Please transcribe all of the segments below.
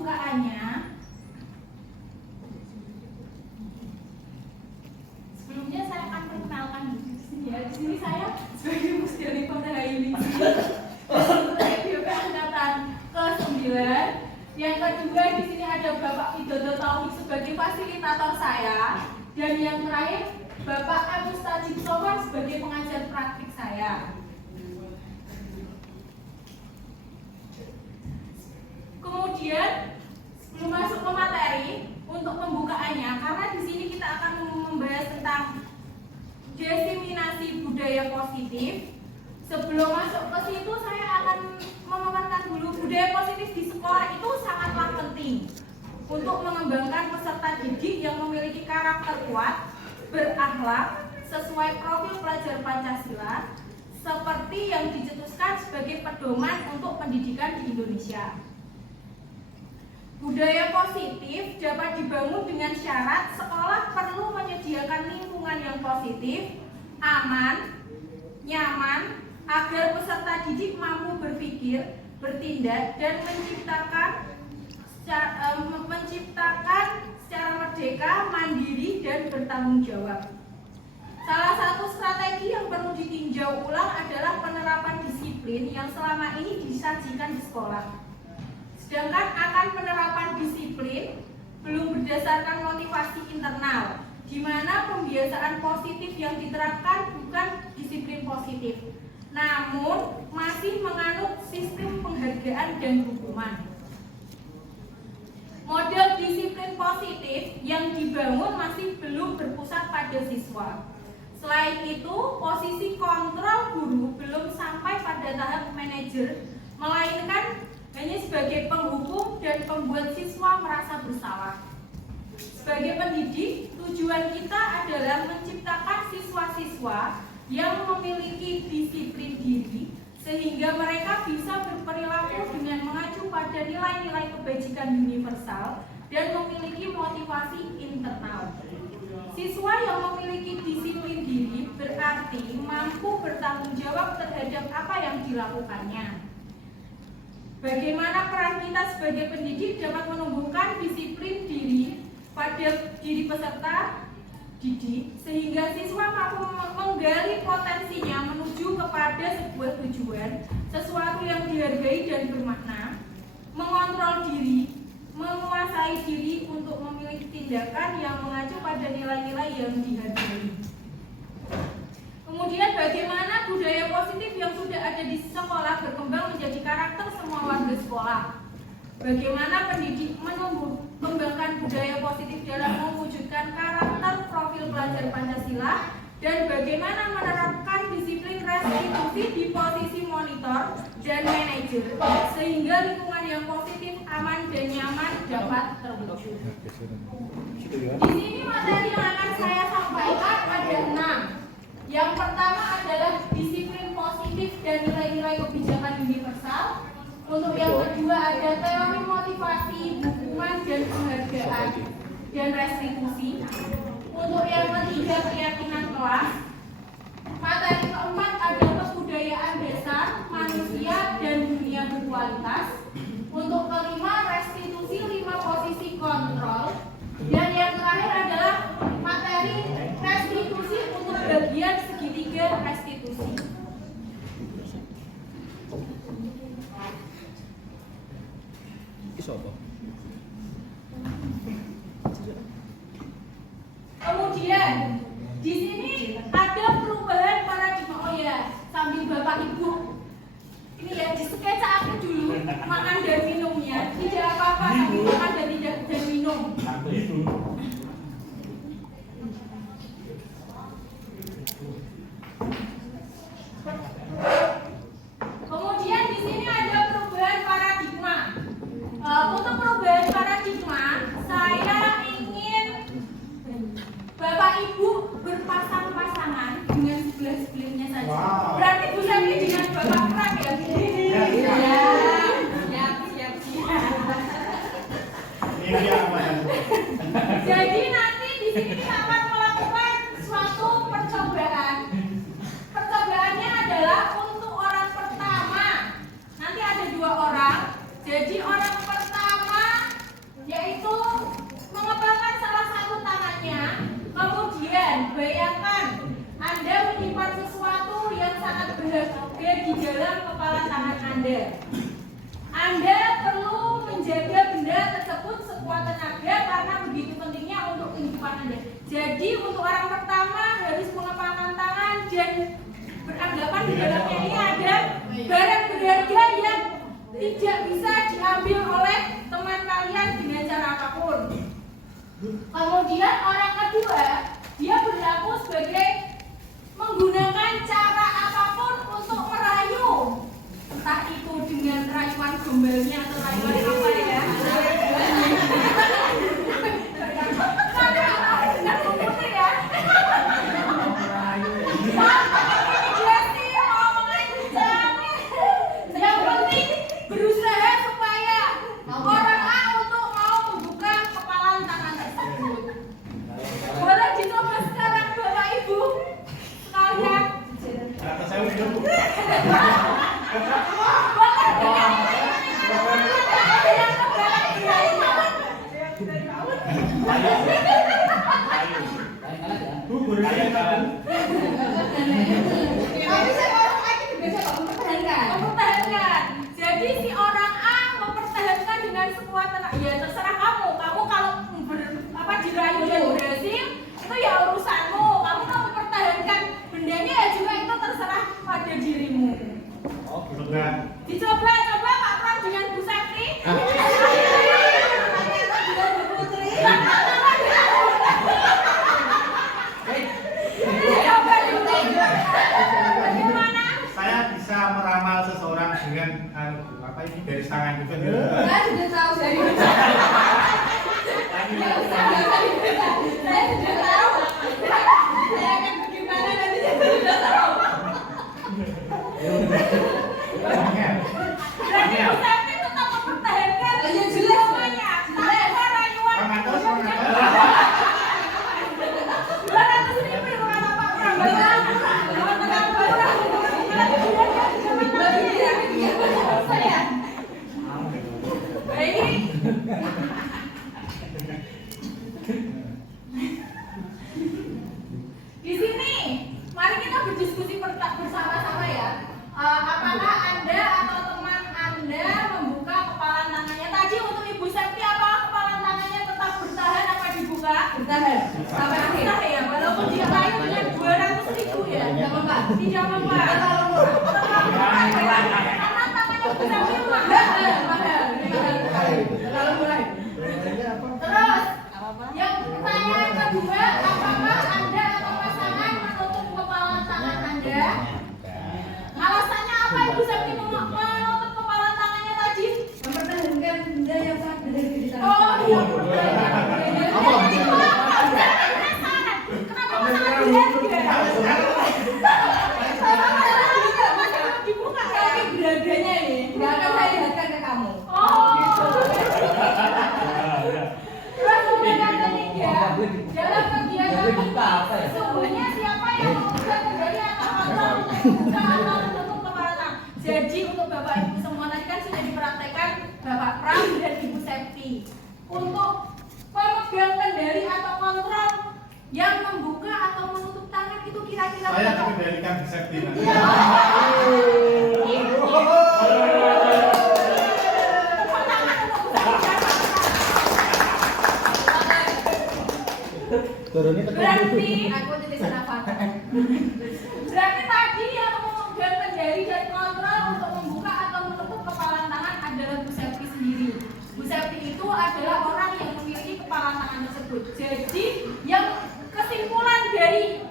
pembukaannya, sebelumnya saya akan perkenalkan diri di sini ya. Di sini saya sebagai Musdalifah Hailingsi DP angkatan ke-9. Yang kedua di sini ada Bapak Widodo Taufik sebagai fasilitator saya, dan yang terakhir Bapak M. Mustajib Sowan sebagai pengajar praktik saya. Kemudian sebelum masuk ke materi untuk pembukaannya, karena di sini kita akan membahas tentang diseminasi budaya positif. Sebelum masuk ke situ, saya akan memaparkan dulu budaya positif di sekolah itu sangatlah penting untuk mengembangkan peserta didik yang memiliki karakter kuat, berakhlak, sesuai profil pelajar Pancasila, seperti yang dicetuskan sebagai pedoman untuk pendidikan di Indonesia. Budaya positif dapat dibangun dengan syarat sekolah perlu menyediakan lingkungan yang positif, aman, nyaman, agar peserta didik mampu berpikir, bertindak, dan menciptakan secara merdeka, mandiri, dan bertanggung jawab. Salah satu strategi yang perlu ditinjau ulang adalah penerapan disiplin yang selama ini disajikan di sekolah. Sedangkan akan penerapan disiplin belum berdasarkan motivasi internal, di mana pembiasaan positif yang diterapkan bukan disiplin positif, namun masih menganut sistem penghargaan dan hukuman. Model disiplin positif yang dibangun masih belum berpusat pada siswa. Selain itu, posisi kontrol guru belum sampai pada tahap manajer, melainkan hanya sebagai penghukum dan pembuat siswa merasa bersalah. Sebagai pendidik, tujuan kita adalah menciptakan siswa-siswa yang memiliki disiplin diri, sehingga mereka bisa berperilaku dengan mengacu pada nilai-nilai kebajikan universal dan memiliki motivasi internal. Siswa yang memiliki disiplin diri berarti mampu bertanggung jawab terhadap apa yang dilakukannya. Bagaimana peran kita sebagai pendidik dapat menumbuhkan disiplin diri pada diri peserta didik, sehingga siswa mampu menggali potensinya menuju kepada sebuah tujuan, sesuatu yang dihargai dan bermakna, mengontrol diri, menguasai diri untuk memilih tindakan yang mengacu pada nilai-nilai yang dihargai. Kemudian bagaimana budaya positif yang sudah ada di sekolah berkembang menjadi karakter semua warga sekolah. Bagaimana pendidik kembangkan budaya positif dalam mewujudkan karakter profil pelajar Pancasila, dan bagaimana menerapkan disiplin restitusi di posisi monitor dan manajer sehingga lingkungan yang positif, aman, dan nyaman dapat terwujud. Di sini materi yang akan saya sampaikan ada 6. Yang pertama adalah disiplin positif dan nilai-nilai kebijakan universal. Untuk yang kedua ada teori motivasi, hukuman, dan penghargaan dan restitusi. Untuk yang ketiga keyakinan kelas. Materi keempat ada kebudayaan dasar, manusia, dan dunia berkualitas. Untuk kelima restitusi 5 posisi kontrol. Dan yang terakhir adalah materi restitusi untuk bagian segitiga restitusi. Kemudian di sini ada perubahan paradigma. Oh ya, sambil Bapak Ibu ini ya di sketsa aku dulu makan dan minumnya tidak apa-apa, sambil makan dan tidak dan minum. Kemudian di sini ada perubahan paradigma. Untuk perubahan paradigma, saya ingin Bapak Ibu berpasang-pasangan dengan sebelah-sebelahnya saja. Berarti Bu Sandi dengan Bapak Prak ya? Siap. berada di dalam kepala tangan Anda. Anda perlu menjaga benda tersebut sekuat tenaga karena begitu pentingnya untuk kehidupan Anda. Jadi untuk orang pertama harus mengepalkan tangan dan beranggapan di dalamnya ini ada barang berharga yang tidak bisa diambil oleh teman kalian dengan cara apapun. Kemudian orang kedua, dia berlaku sebagai menggunakan cara apapun untuk merayu, entah itu dengan rayuan gombalnya atau rayuan apa ya. Dengan komputer ya. Yang penting berusaha supaya orang A untuk mau membuka kepalan tangan tersebut. Boleh dicoba sekarang Bapak Ibu sekalian. Kata saya udah dulu. Mempertahankan. Jadi si orang A mempertahankan dengan sekuat tenaga. Ya terserah kamu. Kamu kalau dirayu dan berhasil itu ya urusanmu. Kamu mau mempertahankan bendanya ya juga itu terserah pada dirimu. Oh, benar. Dicoba Pak Pram dengan Bu Sakti. Bagaimana? Saya bisa meramal seseorang dengan apa ini garis tangan itu. Saya sudah tahu dari saya sudah tahu. Saya akan bagaimana nanti saya sudah tahu. Berarti Bu Sakti tetap mempertahankan semuanya. Tanpa rayuan. 200.000 kata Pak Pram. Di sini, mari kita berdiskusi bersama-sama ya. Apakah Anda atau teman Anda membuka kepalan tangannya? Tadi untuk Ibu Sakti, apakah kepalan tangannya tetap bertahan apa dibuka? Bertahan. Sampai akhir ya, walaupun dia layu dengan 200.000 ya. Tidak mempan. Tidak mempan. Karena tangannya Bu Sakti mahal. Terus, yang pertanyaan kedua, apakah Anda atau pasangan menutup kepalan tangan Anda? Alasannya apa Ibu Sakti menutup kepalan tangannya tadi? Mempertahankan benda yang sangat berharga di tangan. Oh iya. Kenapa sangat berharga? Dibuka ya berharganya ini. Nggak akan saya lihatkan ke kamu. Oh. Terus kemudian yang ketiga, dalam kegiatan ini sesungguhnya siapa yang memegang kendali atau kontrol untuk membuka atau menutup kepala tangan? Jadi untuk Bapak Ibu semua tadi kan sudah dipraktekkan Bapak Pram dan Ibu Septi. Untuk pemegang kendali atau kontrol yang membuka atau menutup tangan itu kira-kira Saya akan kendalikan di safety nanti. Berarti Aku jadi senafat. Berarti tadi yang memegang kendali dan kontrol untuk membuka atau menutup kepalan tangan adalah Bu Septi sendiri. Bu Septi itu adalah orang yang memiliki kepalan tangan tersebut. Jadi yang kesimpulan dari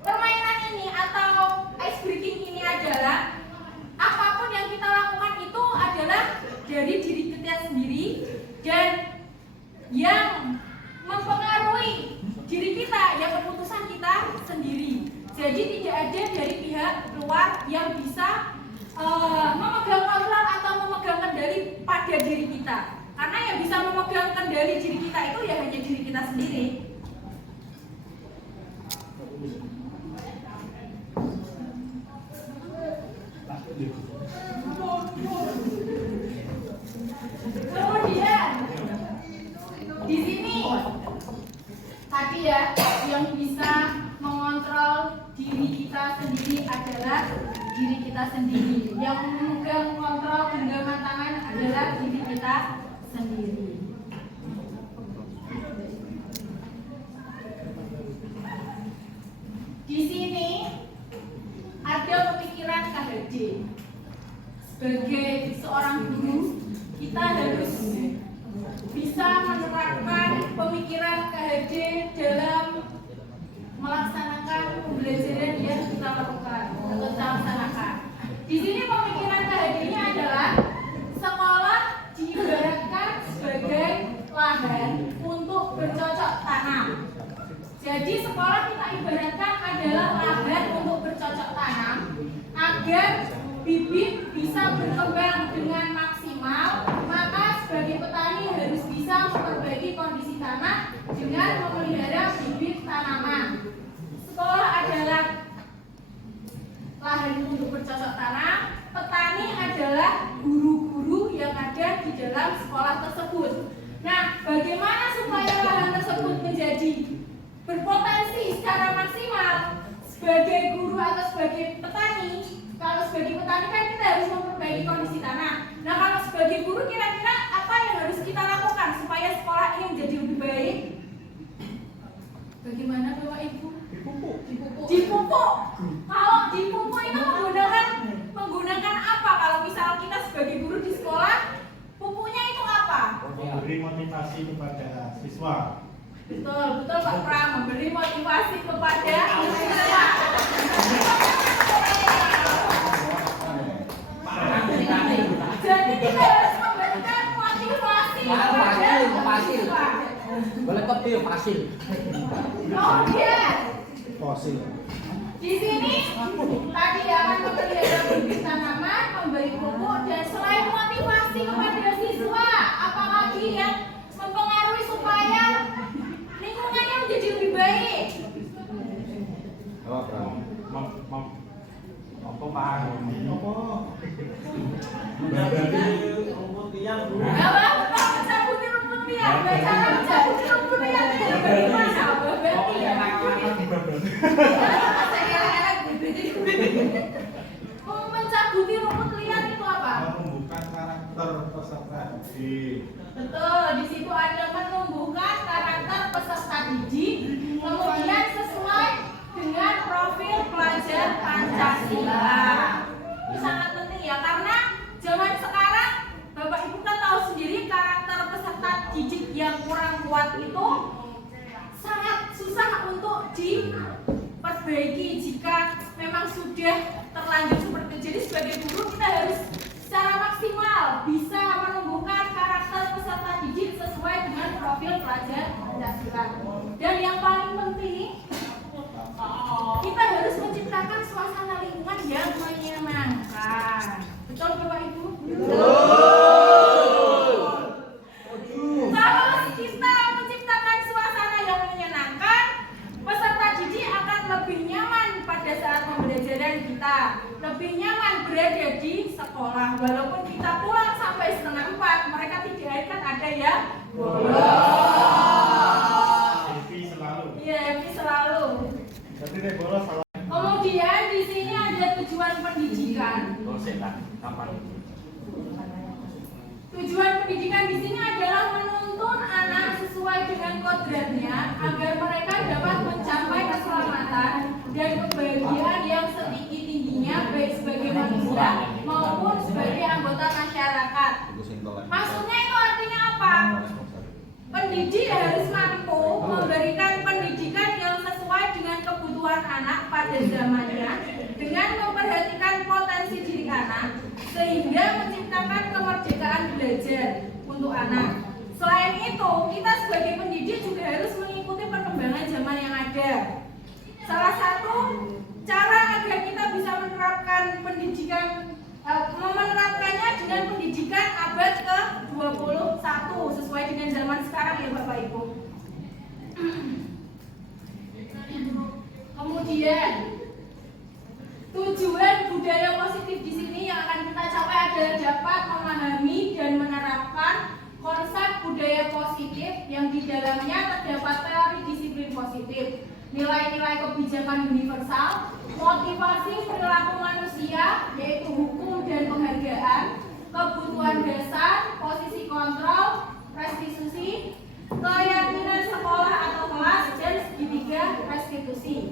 permainan ini atau ice breaking ini adalah apapun yang kita lakukan itu adalah dari diri kita sendiri dan yang mempengaruhi diri kita, yang keputusan kita sendiri. Jadi tidak ada dari pihak luar yang bisa memegang kontrol atau memegang kendali pada diri kita. Karena yang bisa memegang kendali diri kita itu ya hanya diri kita sendiri. Kemudian di sini tadi ya yang bisa mengontrol mengontrol diri kita sendiri adalah diri kita sendiri. Yang memegang kontrol genggaman tangan adalah diri kita sendiri. Di sini ada pemikiran KHD. Sebagai seorang guru, kita harus bisa menerapkan pemikiran KHD dalam melaksanakan pembelajaran yang kita lakukan atau kita laksanakan. Di sini pemikiran KHD-nya adalah sekolah diibaratkan sebagai lahan untuk bercocok tanam. Jadi sekolah kita ibaratkan adalah lahan untuk bercocok tanam agar bibit bisa berkembang dengan maksimal. Maka sebagai petani harus bisa memperbaiki kondisi tanah dengan memelihara bibit tanaman. Sekolah adalah lahan untuk bercocok tanam, petani adalah guru-guru yang ada di dalam sekolah tersebut. Nah, bagaimana supaya lahan tersebut menjadi berpotensi secara maksimal? Sebagai guru atau sebagai petani, kalau sebagai petani kan kita harus memperbaiki kondisi tanah. Nah, kalau sebagai guru kira-kira apa yang harus kita lakukan supaya sekolah ini menjadi lebih baik? Bagaimana Bapak Ibu? Dipupuk. Kalau dipupuk itu menggunakan apa? Kalau misal kita sebagai guru di sekolah, pupuknya itu apa? Memberi motivasi kepada siswa. Betul Pak Pram, memberi motivasi kepada siswa. Jadi kita harus memberikan motivasi kepada siswa. Boleh kopi fasil. Kemudian Fosil. di sini tadi akan memelihara bibit tanaman, memberi pupuk, dan selain motivasi kepada siswa, apalagi yang mempengaruhi supaya lingkungannya menjadi lebih baik. Apa Pak? Apa? Mencabuti rumput liar. Cara mencabuti rumput liar itu bagaimana? Berarti ya. Mencabuti rumput liar itu apa? Menumbuhkan karakter peserta didik. Betul, di situ ada menumbuhkan karakter peserta didik, kemudian sesuai dengan profil pelajar Pancasila. Ini sangat penting ya, karena zaman sekarang Bapak Ibu kan tahu sendiri karakter peserta didik yang kurang kuat itu sangat susah untuk diperbaiki jika memang sudah terlanjur seperti itu. Jadi sebagai guru kita harus secara maksimal bisa menumbuhkan karakter peserta didik sesuai dengan profil pelajar Pancasila. Dan yang paling penting, kita harus menciptakan suasana lingkungan yang menyenangkan. Betul Bapak Ibu? Kalau kita menciptakan suasana yang menyenangkan, peserta didik akan lebih nyaman pada saat pembelajaran kita, lebih nyaman berada di sekolah. Walaupun kita pulang sampai 3:30, mereka tidak akan ada yang bolos. Happy selalu. Iya, happy selalu. Tapi nek bolos salah. Kemudian di sini ada tujuan pendidikan. Tujuan pendidikan di sini adalah menuntun anak sesuai dengan kodratnya agar mereka dapat mencapai keselamatan dan kebahagiaan yang setinggi-tingginya baik sebagai manusia maupun sebagai anggota masyarakat. Maksudnya itu artinya apa? Pendidik harus mampu memberikan pendidikan yang sesuai dengan kebutuhan anak pada zamannya dengan memperhatikan potensi diri anak sehingga menciptakan kemerdekaan belajar untuk anak. Selain itu, kita sebagai pendidik juga harus mengikuti perkembangan zaman yang ada. Salah satu cara agar kita bisa menerapkan pendidikan menerapkannya dengan pendidikan abad ke-21 sesuai dengan zaman sekarang ya Bapak Ibu. Kemudian tujuan budaya positif di sini yang akan kita capai adalah dapat memahami dan menerapkan konsep budaya positif positif yang di dalamnya terdapat teori disiplin positif, nilai-nilai kebijakan universal, motivasi perilaku manusia yaitu hukum dan penghargaan, kebutuhan dasar, posisi kontrol, restitusi, keyakinan sekolah atau kelas, dan segitiga restitusi.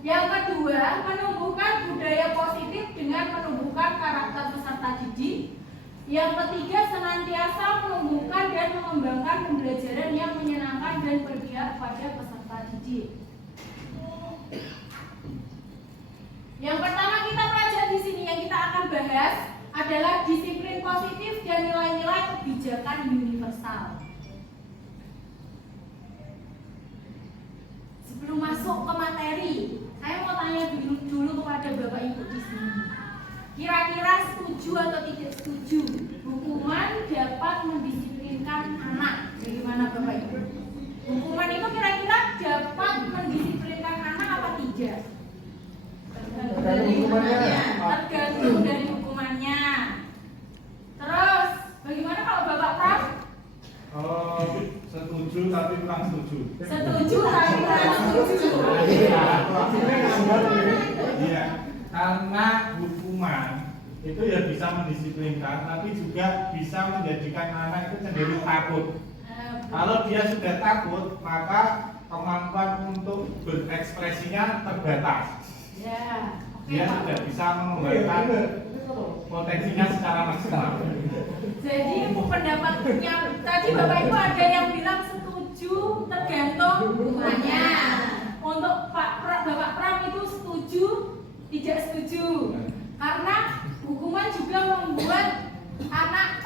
Yang kedua, menumbuhkan budaya positif dengan menumbuhkan karakter peserta didik. Yang ketiga, senantiasa menumbuhkan dan mengembangkan pembelajaran yang menyenangkan dan berpihak pada peserta didik. Yang pertama kita pelajari di sini yang kita akan bahas adalah disiplin positif dan nilai-nilai kebijakan universal. Sebelum masuk ke materi, saya mau tanya dulu kepada Bapak Ibu di sini. Kira-kira setuju atau tidak setuju hukuman dapat mendisiplinkan anak? Bagaimana Bapak Ibu? Hukuman itu kira-kira dapat mendisiplinkan anak apa tidak? Tergantung dari hukumannya. Terus, bagaimana kalau Bapak Prof? Setuju tapi kurang setuju. Setuju tapi kurang setuju. Iya, karena hukuman itu ya bisa mendisiplinkan, tapi juga bisa menjadikan anak itu cenderung takut. Kalau dia sudah takut, maka kemampuan untuk berekspresinya terbatas. Ya. Dia tidak bisa mengembangkan potensinya secara maksimal. Jadi pendapatnya tadi Bapak Ibu ada yang bilang setuju tergantung hukumannya. Untuk Bapak Pram itu setuju, tidak setuju. Karena hukuman juga membuat anak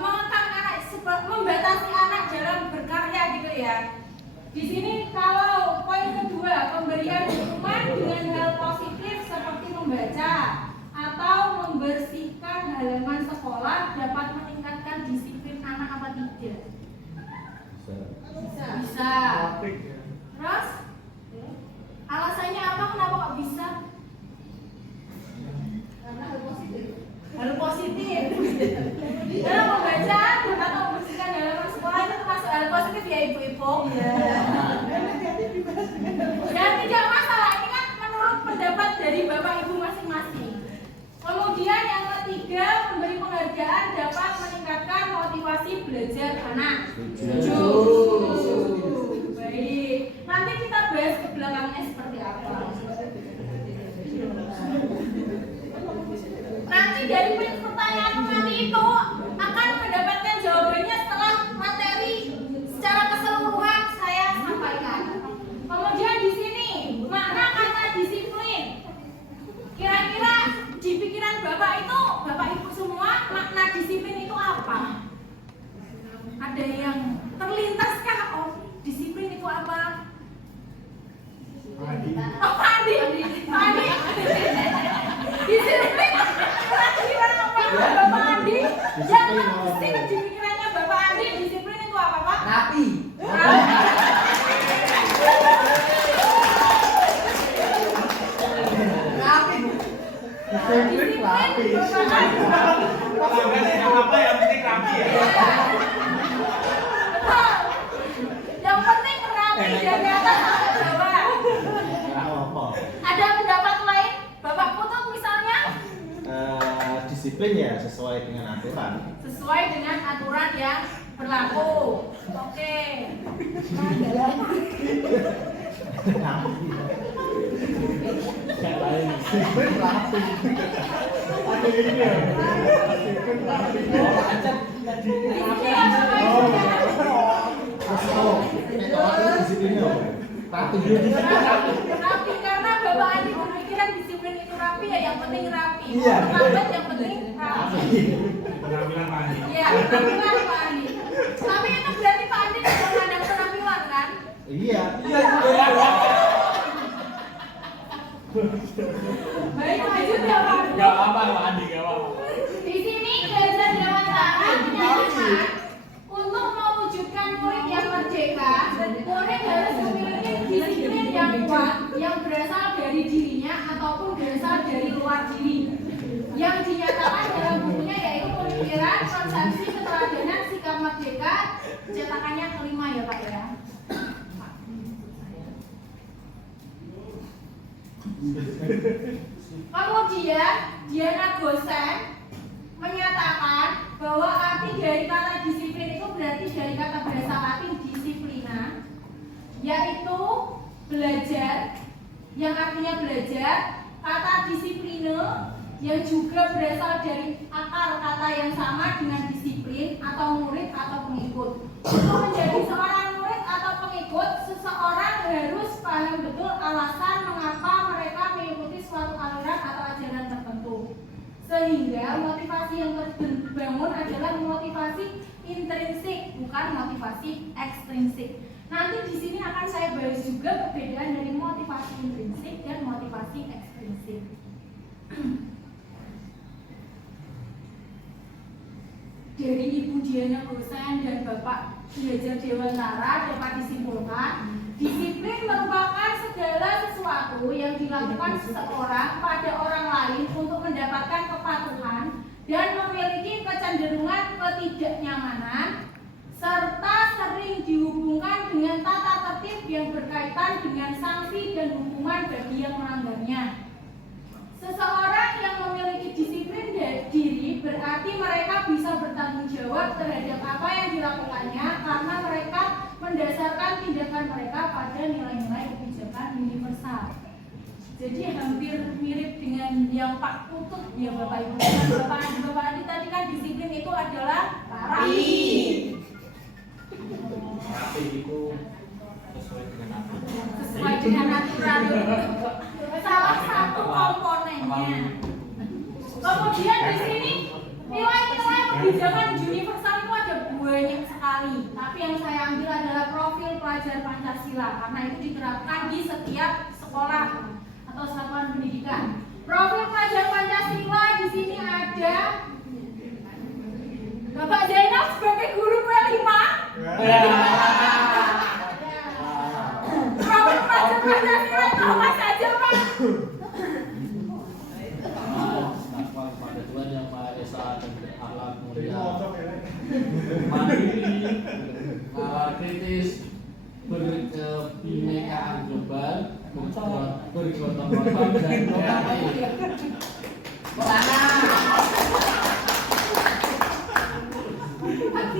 mengekang anak, membatasi anak dalam berkarya gitu ya. Di sini kalau poin kedua, pemberian hukuman dengan hal positif seperti membaca atau membersihkan halaman sekolah dapat meningkatkan disiplin anak apa tidak? Bisa. Terus alasannya apa? Kenapa kok bisa? Karena hal positif. Hal positif. Dalam membaca atau membersihkan halaman sekolah itu termasuk hal positif ya ibu-ibu. Dan tidak masalah, ini kan menurut pendapat dari Bapak Ibu masing-masing. Kemudian yang ketiga, memberi penghargaan dapat meningkatkan motivasi belajar anak. Setuju. Baik, nanti kita bahas ke belakangnya seperti apa. Nanti dari pertanyaan nanti itu akan mendapatkan jawabannya setelah materi secara keseluruhan saya sampaikan. Kemudian di sini makna kata disiplin. Kira-kira di pikiran Bapak itu, Bapak Ibu semua, makna disiplin itu apa? Ada yang terlintaskah? Oh, disiplin itu apa? Oh, Pak Andi. Disiplin. Kira-kira apa Bapak Andi? Yang terbesit di pikirannya Bapak Andi, disiplin itu apa, Pak? Rapi. Disiplin merupakan Apa yang penting rapi ya? yang penting rapi dari atas sampai bawah. Ada pendapat lain? Bapak Putut misalnya? Disiplin ya sesuai dengan aturan. Sesuai dengan aturan yang berlaku. Oke. Disiplin rapi. Ada ini ya. Disiplin rapi. Ini ya Bapak Ibu ya. Disiplinnya Rapi. Rapi karena Bapak Andi berpikiran disiplin itu rapi ya, yang penting rapi. Iya. Lambat yang penting rapi. Penampilan Pak Andi. Iya, penampilan Pak Andi. Tapi itu berarti Pak Andi tidak memandang penampilan kan? Iya. Baik, lanjut ya Pak Andi. Gak apa Pak Andi, gak apa. Di sini belajar dewasa menyatakan untuk mewujudkan murid yang merdeka, murid harus memiliki disiplin yang kuat yang berasal dari dirinya ataupun berasal dari luar diri. Yang dinyatakan dalam bukunya yaitu pemikiran, konsepsi, keteladanan, sikap merdeka, cetakannya Kemudian Diana Gosen menyatakan bahwa arti dari kata disiplin itu berarti dari kata bahasa Latin disiplina, yaitu belajar, yang artinya belajar. Kata disipline yang juga berasal dari akar kata yang sama dengan disiplin atau murid atau pengikut. Untuk menjadi seorang murid atau pengikut, seseorang harus paham betul alasan mengapa mereka mengikuti suatu aliran atau ajaran tertentu. Sehingga motivasi yang terbangun adalah motivasi intrinsik, bukan motivasi ekstrinsik. Nanti di sini akan saya bahas juga perbedaan dari motivasi intrinsik dan motivasi ekstrinsik. Dari Ibu Diana Gosen dan Bapak Belajar Dewantara dapat disimpulkan, disiplin merupakan segala sesuatu yang dilakukan seseorang pada orang lain untuk mendapatkan kepatuhan dan memiliki kecenderungan ketidaknyamanan, serta sering dihubungkan dengan tata tertib yang berkaitan dengan sanksi dan hukuman bagi yang melanggarnya. Seseorang yang memiliki disiplin diri berarti mereka bisa bertanggung jawab terhadap apa yang dilakukannya karena mereka mendasarkan tindakan mereka pada nilai-nilai kebijakan universal. Jadi hampir mirip dengan yang Pak Putut ya Bapak Ibu. Bapak Adi tadi kan disiplin itu adalah rapi. Rapi itu sesuai dengan apa? Sesuai dengan aturan. Salah satu komponennya. Kemudian di sini nilai-nilai kebijakan universal itu ada banyak sekali. Tapi yang saya ambil adalah profil pelajar Pancasila karena itu diterapkan di setiap sekolah atau satuan pendidikan. Profil pelajar Pancasila di sini ada Bapak Zainal sebagai guru P5. Profil pelajar Pancasila itu apa saja, Pak? Takwa kepada Tuhan yang Maha Esa dan berakhlak mulia, mandiri, nalar kritis, berkebinekaan global, bergotong royong dan kreatif.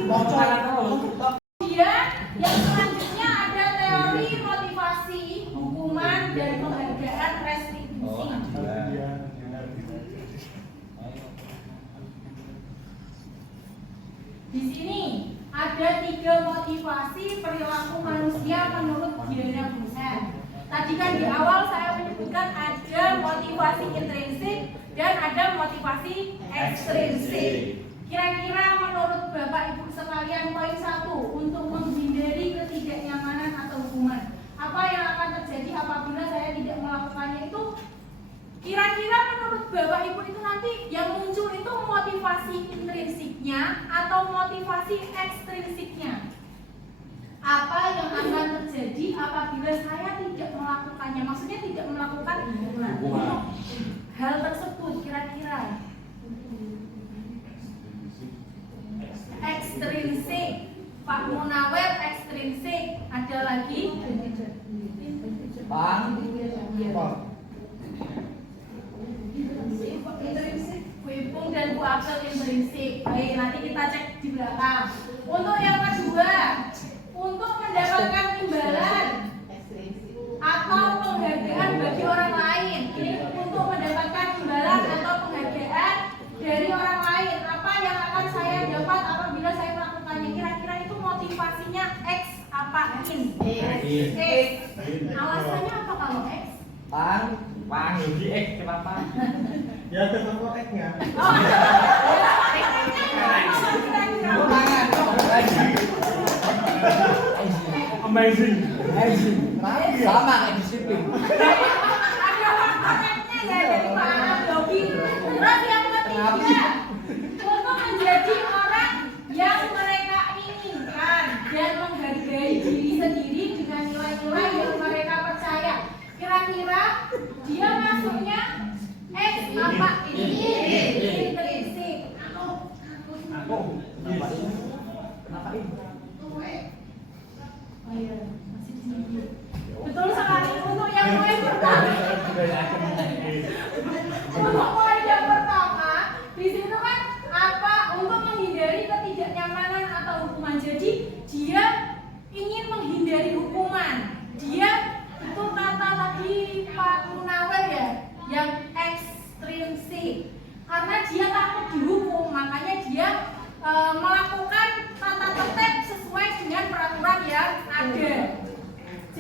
Kemudian yang selanjutnya ada teori motivasi, hukuman, dan penghargaan restitusi. Di sini ada 3 motivasi perilaku manusia menurut Diana Gosen. Tadi kan di awal saya menyebutkan ada motivasi intrinsik dan ada motivasi ekstrinsik. Kira-kira menurut Bapak Ibu sekalian poin 1 untuk menghindari ketidaknyamanan atau hukuman. Apa yang akan terjadi apabila saya tidak melakukannya itu? Kira-kira menurut Bapak Ibu itu nanti yang muncul itu motivasi intrinsiknya atau motivasi ekstrinsiknya? Apa yang akan terjadi apabila saya tidak melakukannya? Maksudnya tidak melakukan hal tersebut kira-kira. Ekstrinsik, Pak Munawir ekstrinsik. Ada lagi? Bang, Bu Ipung dan Bu Abdul intrinsik. Baik, nanti kita cek di belakang. Untuk yang kedua, untuk mendapatkan imbalan atau penghargaan bagi orang lain. Ini untuk mendapatkan imbalan atau penghargaan dari orang lain. Apa yang akan saya dapat apabila saya melakukannya? Kira-kira itu motivasinya X apa in? X. Alasannya apa kalau X? Bang, di X kenapa? Ya tetap koreknya. Amazing. Sama kayak disiplin. Ada komponennya ya dari Pak Yogi. Terus yang ketiga, untuk menjadi orang yang mereka inginkan dan menghargai diri sendiri dengan nilai-nilai yang mereka percaya. Kira-kira dia masuknya X apa ini? Intrinsik. Kenapa ini? Oh iya, masih di sini. Betul sekali untuk yang poin pertama. Untuk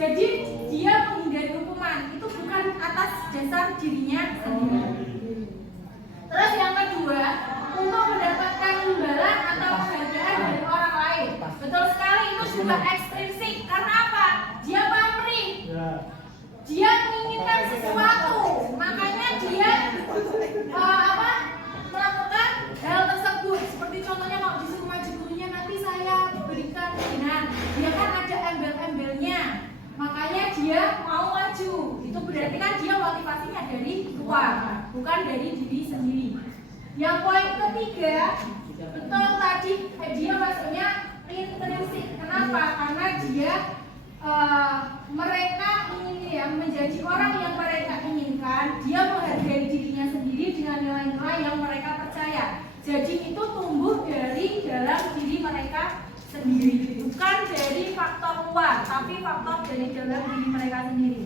Jadi dia menghindari hukuman itu bukan atas dasar dirinya sendiri. Terus yang kedua, untuk mendapatkan imbalan atau penghargaan dari orang lain. Betul sekali, itu juga ekstrinsik. Karena apa? Dia pamrih. Dia menginginkan sesuatu, makanya dia melakukan hal tersebut. Seperti contohnya kalau disuruh maju gurunya, nanti saya berikan mainan. Dia kan ada embel-embelnya, makanya dia mau maju. Itu berarti kan dia motivasinya dari luar, bukan dari diri sendiri. Yang poin ketiga, betul tadi dia maksudnya intrinsik. Kenapa? Karena dia mereka ingin menjadi orang yang mereka inginkan. Dia menghargai dirinya sendiri dengan nilai-nilai yang mereka percaya. Jadi itu tumbuh dari dalam diri mereka sendiri, bukan dari faktor luar, tapi faktor dari dalam diri mereka sendiri.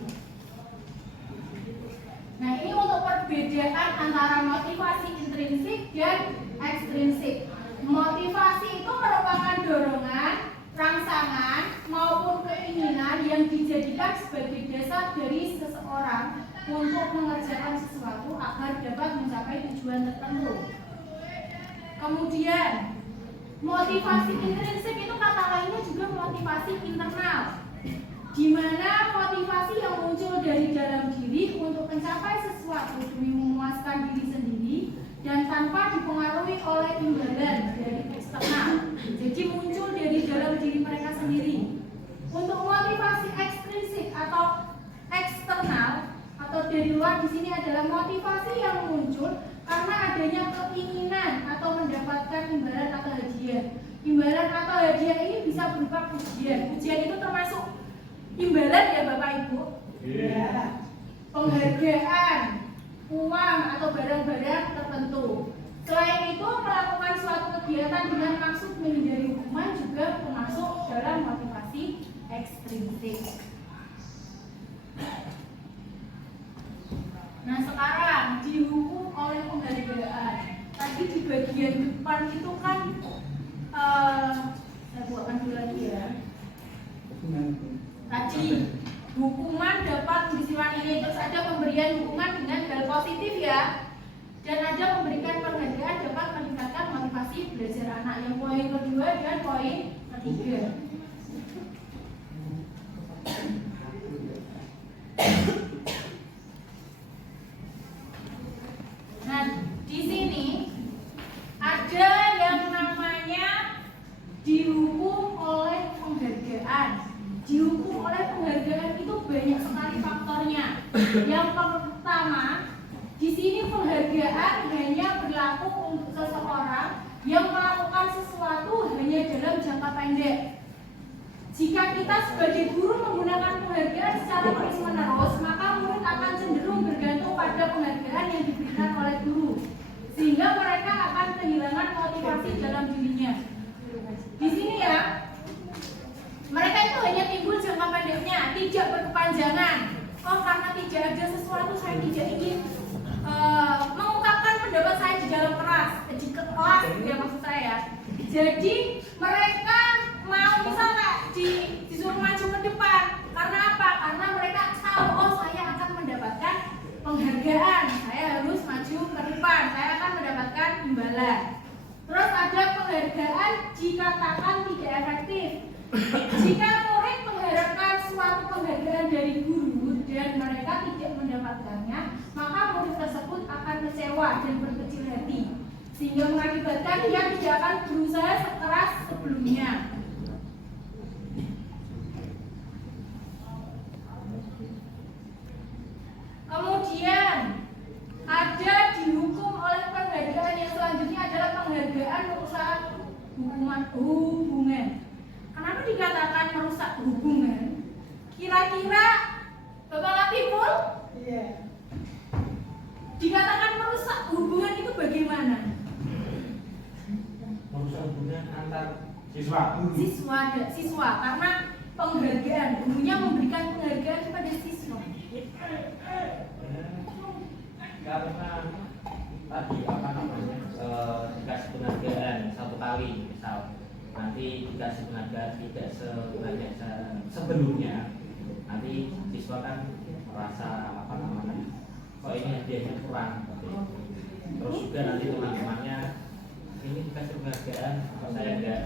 Nah, ini untuk perbedaan antara motivasi intrinsik dan ekstrinsik. Motivasi itu merupakan dorongan, rangsangan, maupun keinginan yang dijadikan sebagai dasar dari seseorang untuk mengerjakan sesuatu agar dapat mencapai tujuan tertentu. Kemudian, motivasi intrinsik itu kata lainnya juga motivasi internal, di mana motivasi yang muncul dari dalam diri untuk mencapai sesuatu demi memuaskan diri sendiri dan tanpa dipengaruhi oleh imbalan dari eksternal. Jadi muncul dari dalam diri mereka sendiri. Untuk motivasi ekstrinsik atau eksternal atau dari luar di sini adalah motivasi yang muncul karena adanya keinginan atau mendapatkan imbalan atau hadiah. Imbalan atau hadiah ini bisa berupa pujian. Pujian itu termasuk imbalan ya Bapak Ibu? Iya. Penghargaan, uang atau barang-barang tertentu. Selain itu, melakukan suatu kegiatan dengan maksud menghindari hukuman juga termasuk dalam motivasi ekstrinsik. Nah, sekarang dihukum oleh penghargaan. Tadi di bagian depan itu kan saya buatkan dulu lagi ya. Tadi hukuman dapat peristiwa ini, terus ada pemberian hukuman dengan hal positif ya, dan ada memberikan penghargaan dapat meningkatkan motivasi belajar anak. Yang poin kedua dan poin ketiga. Nah, di sini ada yang namanya dihukum oleh penghargaan. Dihukum oleh penghargaan itu banyak sekali faktornya. Yang pertama, di sini penghargaan hanya berlaku untuk seseorang yang melakukan sesuatu hanya dalam jangka pendek. Jika kita sebagai guru menggunakan penghargaan secara terus-menerus, maka murid akan cenderung bergantung pada penghargaan yang diberikan oleh guru, sehingga mereka akan kehilangan motivasi dalam dirinya. Di sini ya, mereka itu hanya timbul jangka pendeknya, tidak berkepanjangan. Oh, karena tidak ada sesuatu, saya tidak ingin mengungkapkan pendapat saya di dalam kelas, ya maksud saya. Jadi mereka mau misalnya disuruh maju ke depan. Karena apa? Karena mereka tahu, oh saya akan mendapatkan penghargaan, saya harus maju ke depan, saya akan mendapatkan imbalan. Terus ada penghargaan jika katakan tidak efektif. Jika murid mengharapkan suatu penghargaan dari guru dan mereka tidak mendapatkannya, maka murid tersebut akan kecewa dan berkecil hati, sehingga mengakibatkan dia tidak akan berusaha sekeras sebelumnya. Kemudian ada dihukum oleh penghargaan yang selanjutnya adalah penghargaan merusak hubungan. Kenapa dikatakan merusak hubungan? Kira-kira Bapak Latiful? Iya. Dikatakan merusak hubungan itu bagaimana? Merusak hubungan antar Siswa, karena penghargaan, gurunya memberikan penghargaan kepada siswa. Karena tadi dikasih penghargaan satu kali, misal nanti dikasih penghargaan tidak sebanyak sebelumnya, nanti siswa kan merasa apa namanya, kok ini hadiahnya kurang gitu. Terus juga nanti teman-temannya ini dikasih penghargaan, kok saya enggak.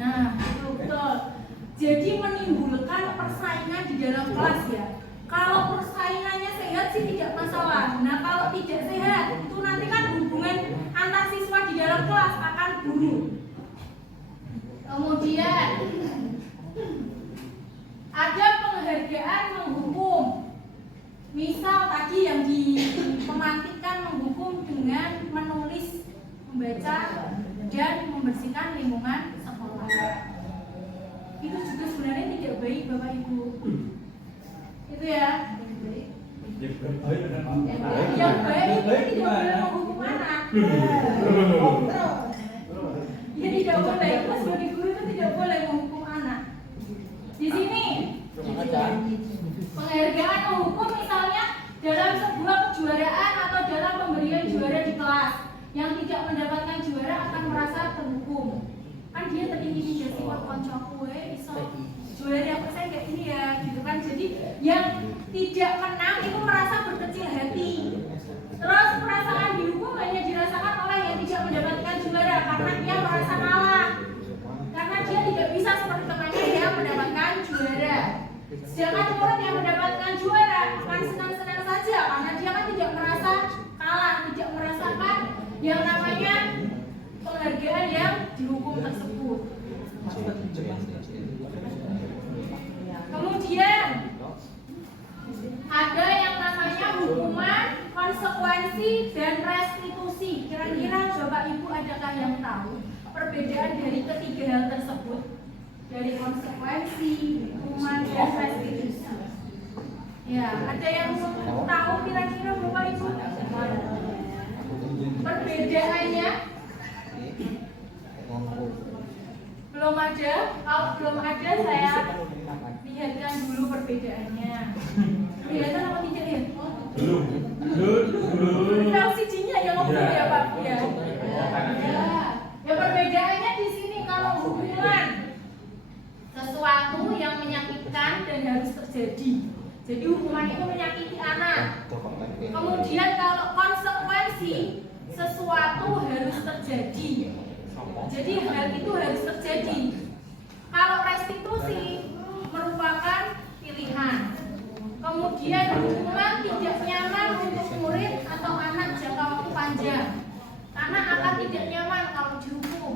Nah, betul. Jadi menimbulkan persaingan di dalam kelas ya. Kalau persaingannya sehat sih tidak masalah. Nah, kalau tidak sehat itu nanti kan hubungan antar siswa di dalam kelas akan buruk. Kemudian ada penghargaan menghukum. Misal tadi yang dipemantikkan menghukum dengan menulis, membaca, dan membersihkan lingkungan sekolah. Itu juga sebenarnya tidak baik Bapak Ibu. Itu ya. Yang baik itu tidak boleh menghukum anak. Ya tidak boleh. Itu sebagai guru itu tidak boleh menghukum anak. Di sini penghargaan menghukum misalnya dalam sebuah kejuaraan atau dalam pemberian juara di kelas. Yang tidak mendapatkan juara akan merasa terhukum. Kan dia terintimidasi, wah koncoku iso juara apa saya kayak ini ya gitu kan. Jadi yang tidak menang itu merasa berkecil hati. Terus perasaan dihukum hanya dirasakan oleh yang tidak mendapatkan juara karena dia merasa kalah. Karena dia tidak bisa seperti temannya yang mendapatkan juara. Sedangkan murid yang mendapatkan juara akan senang-senang saja karena dia kan tidak merasa kalah, tidak merasakan yang namanya penghargaan yang dihukum tersebut. Kemudian ada yang namanya hukuman, konsekuensi, dan restitusi. Kira-kira Bapak Ibu adakah yang tahu perbedaan dari ketiga hal tersebut? Dari konsekuensi, hukuman, dan restitusi. Ya, ada yang tahu kira-kira Bapak Ibu? Perbedaannya? Belum ada. Kalau belum ada saya lihatkan dulu perbedaannya. Kelihatan apa tidak ya? Belum. Tahu sijinya yang ngobrol ya Pak? Ya. Ya perbedaannya di sini kalau hukuman sesuatu yang menyakitkan dan harus terjadi. Jadi hukuman itu menyakiti anak. Kemudian kalau konsekuensi sesuatu harus terjadi. Jadi hal itu harus terjadi. Kalau restitusi merupakan pilihan. Kemudian hukuman tidak nyaman untuk murid atau anak jangka waktu panjang. Karena akan tidak nyaman kalau dihukum.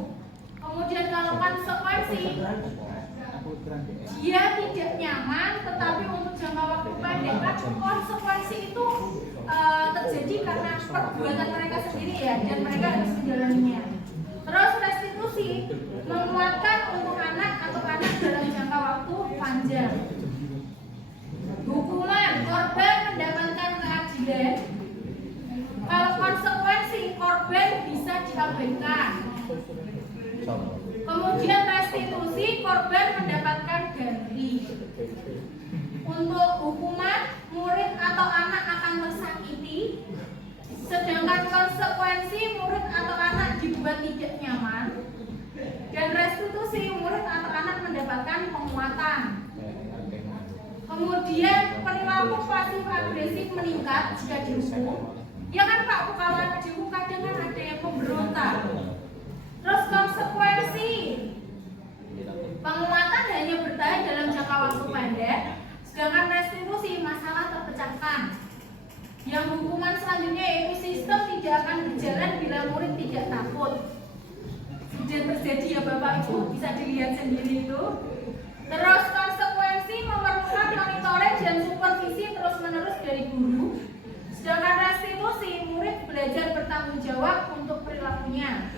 Kemudian kalau konsekuensi dia tidak nyaman tetapi untuk jangka waktu pendek. Kan konsekuensi itu terjadi karena perbuatan mereka sendiri ya, dan mereka harus menjalaninya. Terus restitusi menguatkan untuk anak atau anak dalam jangka waktu panjang. Hukuman, korban mendapatkan keadilan. Kalau konsekuensi, korban bisa diabaikan. Kemudian restitusi, korban mendapatkan ganti. Untuk hukuman, murid atau anak akan tersakiti. Sedangkan konsekuensi, murid atau anak dibuat tidak nyaman. Dan restitusi, murid atau anak mendapatkan penguatan. Kemudian perilaku pasif agresif meningkat jika dihukum. Ya kan Pak, kalau anak dihukum kadang kan ada yang memberontak. Terus konsekuensi, penguatan hanya bertahan dalam jangka waktu pendek. Sedangkan restitusi, masalah terpecahkan. Yang hukuman selanjutnya yaitu sistem tidak akan berjalan bila murid tidak takut. Sudah terjadi ya Bapak Ibu, bisa dilihat sendiri itu. Terus konsekuensi memerlukan monitoring dan supervisi terus-menerus dari guru. Sedangkan restitusi, murid belajar bertanggung jawab untuk perilakunya.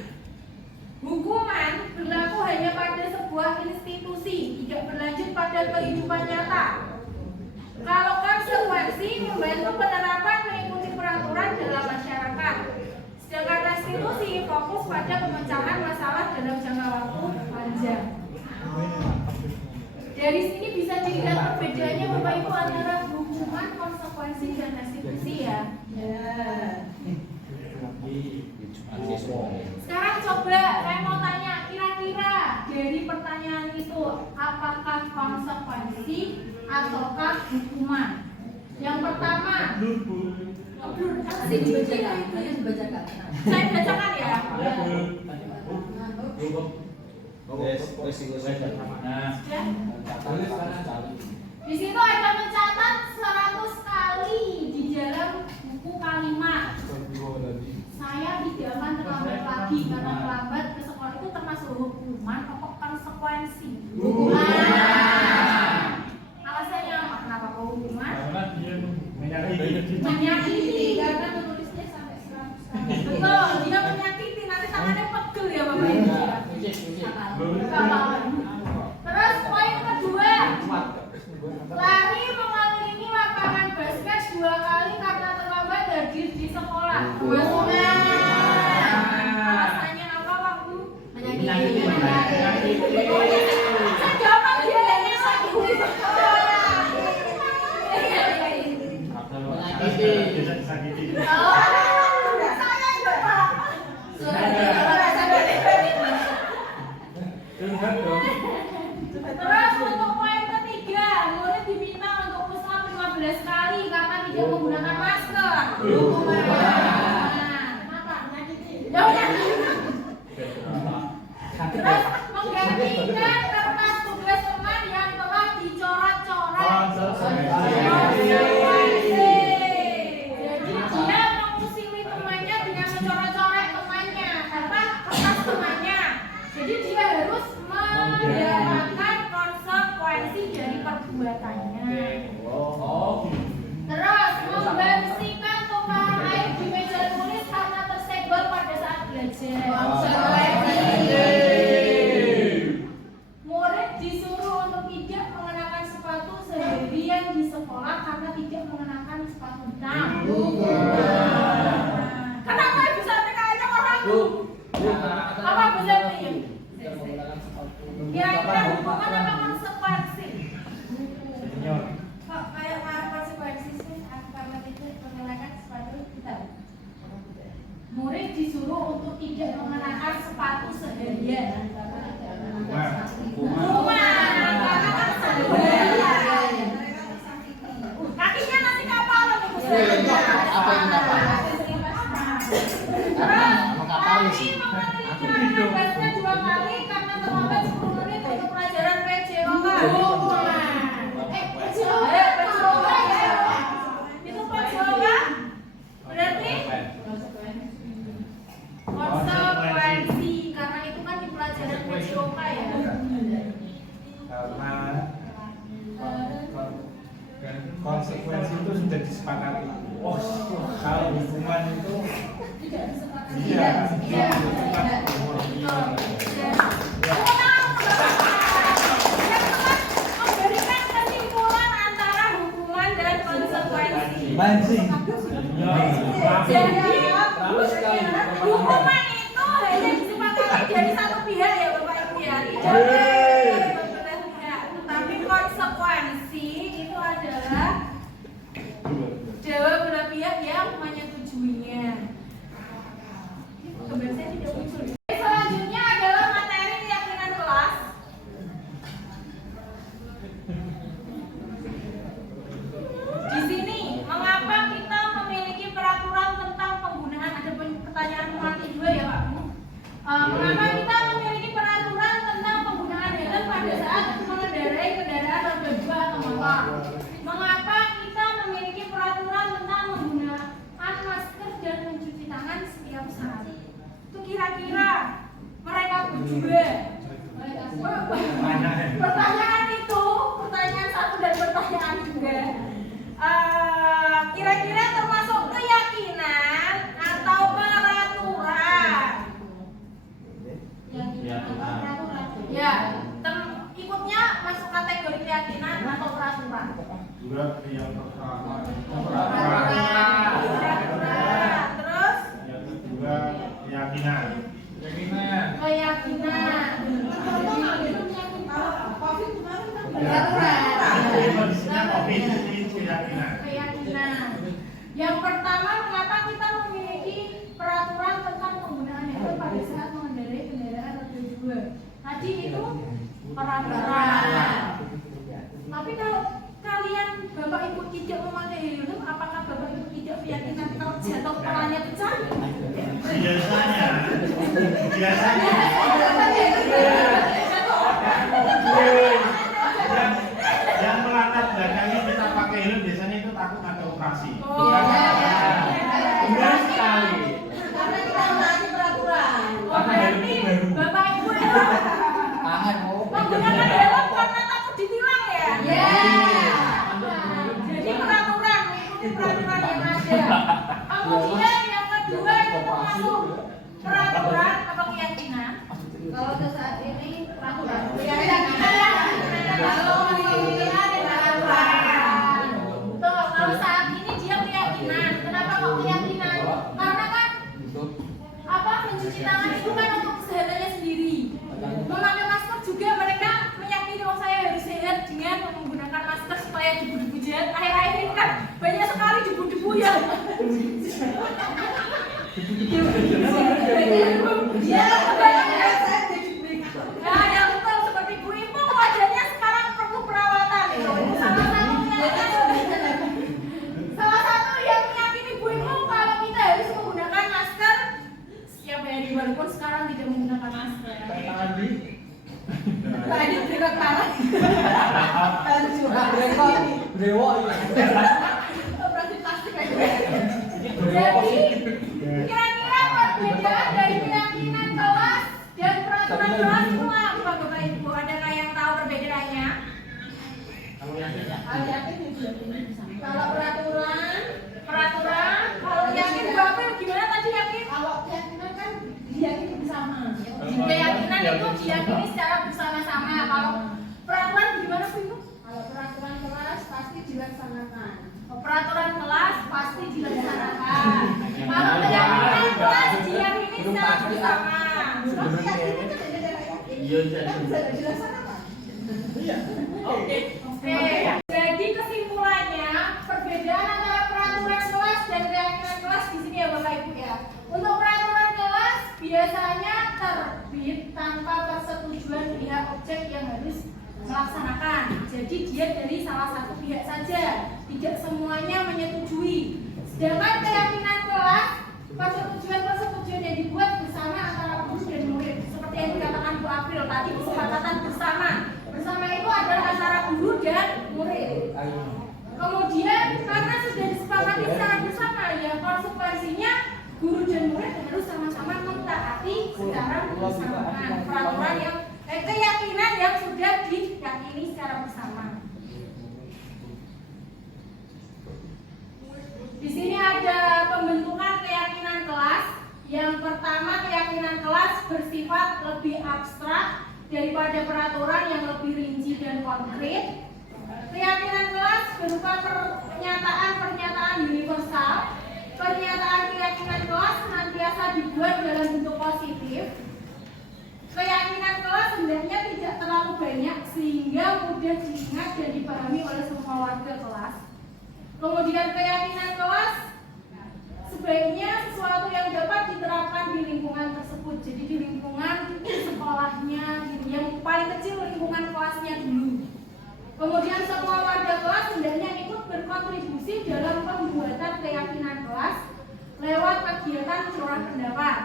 Hukuman berlaku hanya pada sebuah institusi, tidak berlanjut pada kehidupan nyata. Kalau konsekuensi membantu penerapan mengikuti peraturan dalam masyarakat. Sedangkan restitusi fokus pada pemecahan masalah dalam jangka waktu panjang. Dari sini bisa dilihat perbedaannya Bapak Ibu antara hukuman, konsekuensi, dan restitusi ya. Sekarang coba saya mau tanya, kira-kira dari pertanyaan itu apakah konsekuensi sanksi ataukah hukuman. Yang pertama, Blur, Bu. sanksi dibacakan. Dibacakan. Saya bacakan ya. Ya, Bu. Nah, Di situ ada mencatat 100 kali di dalam buku kalimat. Saya tidak akan terlambat lagi karena terlambat ke sekolah itu termasuk hukuman atau konsekuensi? Alasannya apa? Kenapa kok hukuman? Karena dia menyakiti. Menyakiti karena menulisnya sampai 100 kali. Betul, dia menyakiti nanti tangannya pegel ya Bapak Ibu. Terus poin kedua, lari mengelilingi lapangan basket 2 kali karena terlambat hadir di sekolah. Alasannya apa Pak Bu? Menyakiti. Saya jawab dia yang sakit. Bisa disakiti. Oh, saya jawab. Curhat dong. Terus untuk poin ketiga, murid diminta untuk musnah 15 kali karena tidak menggunakan masker. Kenapa? Ya udah. Terus menggantikan kertas tugas teman yang telah dicoret-coret. Jadi dia mengusili temannya dengan mencoret-coret temannya apa kertas temannya. Jadi dia harus mendapatkan konsekuensi dari perbuatannya. Terus membersihkan tumpahan air di meja tulis karena tersenggol pada saat belajar. Murid disuruh untuk tidak mengenakan sepatu seharian di sekolah karena tidak mengenakan sepatu hitam. Kenapa Ibu Santi kayaknya orang itu? Apa Bu Santi? Kira-kira hukuman apa konsekuensi? Senior. Kok kayak marah konsekuensi sih karena tidak mengenakan sepatu hitam? Murid disuruh untuk tidak mengenakan sepatu seharian. Hukuman, karena kan seharian. Kakinya nanti kapalan Ibu Santi. Terus lari mengelilingi basket 2 kali karena terlambat 10 menit untuk pelajaran PJOK. PJOK ya. Itu PJOK berarti konsekuensi karena itu kan di pelajaran PJOK ya. Karena konsekuensi itu sudah disepakati. Oh, kalau hukuman itu iya. Memberikan kesimpulan antara hukuman dan konsekuensi. Mancing. Jadi hukuman itu hanya disepakati dari satu pihak ya Bapak Ibu ya, tidak dari beberapa pihak. Tapi konsekuensi itu adalah dua belah pihak yang menyetujuinya. Kebiasaan tidak muncul. Selanjutnya adalah materi keyakinan kelas. Di sini, mengapa kita memiliki peraturan tentang penggunaan? Ada pertanyaan penalti juga ya Pak. Mengapa kita memiliki peraturan tentang penggunaan helm pada saat mengendarai kendaraan roda 2 atau motor? Mengapa kita memiliki peraturan tentang penggunaan masker dan mencuci tangan setiap saat? Itu kira-kira mereka berdua. Pertanyaan itu, pertanyaan 1 dan pertanyaan 2. Kira-kira termasuk keyakinan atau peraturan? Ya, ikutnya masuk kategori keyakinan atau peraturan? Juga yang pertama. Peraturan. Terus? Yang kedua keyakinan. Keyakinan. Kondisinya COVID ini keyakinan. Keyakinan. Yang pertama, mengapa kita memiliki peraturan tentang penggunaan helm pada saat mengendarai kendaraan roda 2? Tadi itu peraturan. Tapi biasanya yang melatar belakangnya kita pakai helm biasanya itu takut ada operasi. Oh, Benar sekali. Karena kita menaati peraturan. Oh, berarti Bapak Ibu itu menggunakan helm karena takut ditilang ya? Ya. Jadi peraturan, mengikuti peraturan yang ada. Kemudian yang kedua itu termasuk peraturan apa keyakinan? Kalau untuk saat ini peraturan. Kalau keyakinan dan peraturan. Tuh, kalau saat ini dia keyakinan. Kenapa kok keyakinan? Karena kan apa mencuci tangan itu kan untuk kesehatannya sendiri. Memakai masker juga mereka meyakini oh saya harus sehat dengan menggunakan masker supaya debu-debu jahat. Akhir-akhir ini kan banyak sekali debu-debu ya. Ya, Nah, yang betul seperti Bu Ibu wajahnya sekarang perlu perawatan. Salah satu yang meyakini Bu Ibu kalau kita harus menggunakan masker setiap hari walaupun sekarang tidak menggunakan masker. tadi berikut parah. Operasi plastik aja. Jadi kira-kira perbedaan dari keyakinan kelas dan peraturan kelas itu apa Bapak Ibu? Adakah yang tahu perbedaannya? Kalau peraturan, Kalau yakin Bapak gimana tadi yakin? kalau keyakinan kan diyakini bersama. Keyakinan itu diyakini secara bersama-sama. Kalau peraturan gimana Bu Ibu? Kalau peraturan kelas pasti dilaksanakan. Peraturan kelas pasti dilaksanakan. Kalau keyakinan kelas diyakini secara bersama. Kalau keyakinan kan ada yakin. Iya, Kan bisa dilaksanakan. Oke. Jadi kesimpulannya perbedaan antara peraturan kelas dan keyakinan kelas di sini ya Bapak Ibu ya. Untuk peraturan kelas biasanya terbit tanpa persetujuan pihak objek yang harus melaksanakan. Jadi dia dari salah satu pihak saja, tidak semuanya menyetujui. Sedangkan keyakinan kelas persetujuan yang dibuat bersama antara guru dan murid. Seperti yang dikatakan Bu April tadi, kesepakatan bersama. Bersama itu adalah antara guru dan murid. Kemudian karena sudah disepakati secara bersama ya konsekuensinya guru dan murid harus sama-sama mentaati secara bersamaan peraturan yang keyakinan yang sudah diyakini secara bersama. Di sini ada pembentukan keyakinan kelas. Yang pertama, keyakinan kelas bersifat lebih abstrak daripada peraturan yang lebih rinci dan konkret. Keyakinan kelas berupa pernyataan universal. Pernyataan keyakinan kelas senantiasa dibuat dalam bentuk positif. Keyakinan kelas hendaknya tidak terlalu banyak sehingga mudah diingat dan dipahami oleh semua warga kelas. Kemudian keyakinan kelas sebaiknya sesuatu yang dapat diterapkan di lingkungan tersebut. Jadi di lingkungan sekolahnya, yang paling kecil lingkungan kelasnya dulu. Kemudian semua warga kelas hendaknya ikut berkontribusi dalam pembuatan keyakinan kelas lewat kegiatan curah pendapat.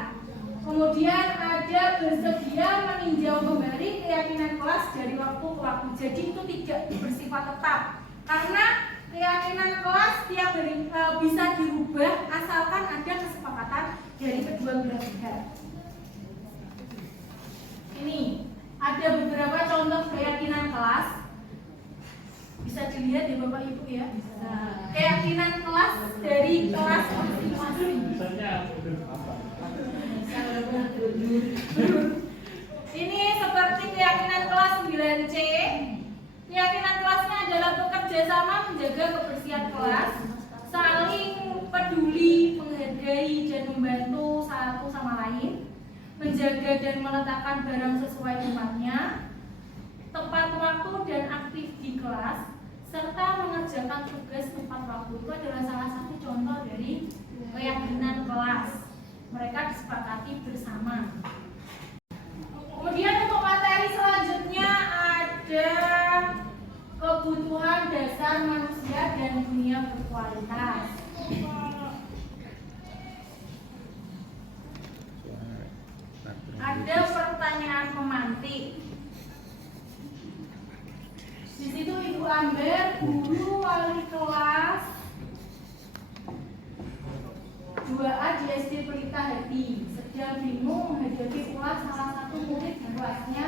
Kemudian ada bersedia meninjau kembali keyakinan kelas dari waktu ke waktu. Jadi itu tidak bersifat tetap. Karena keyakinan kelas tiap hari bisa dirubah asalkan ada kesepakatan dari kedua belah pihak. Ini ada beberapa contoh keyakinan kelas. Bisa dilihat ya Bapak Ibu ya. Nah, keyakinan kelas dari kelas masing-masing. Ini seperti keyakinan kelas 9C. Keyakinan kelasnya adalah bekerja sama menjaga kebersihan kelas, saling peduli, menghargai dan membantu satu sama lain, menjaga dan meletakkan barang sesuai tempatnya, tepat waktu dan aktif di kelas, serta mengerjakan tugas tepat waktu. Itu adalah salah satu contoh dari keyakinan kelas. Mereka disepakati bersama. Kemudian untuk materi selanjutnya ada kebutuhan dasar manusia dan dunia berkualitas. Ada Amber, guru wali kelas 2A di SD Pelita Hati sedang bingung menghadapi ulas salah satu murid di kelasnya,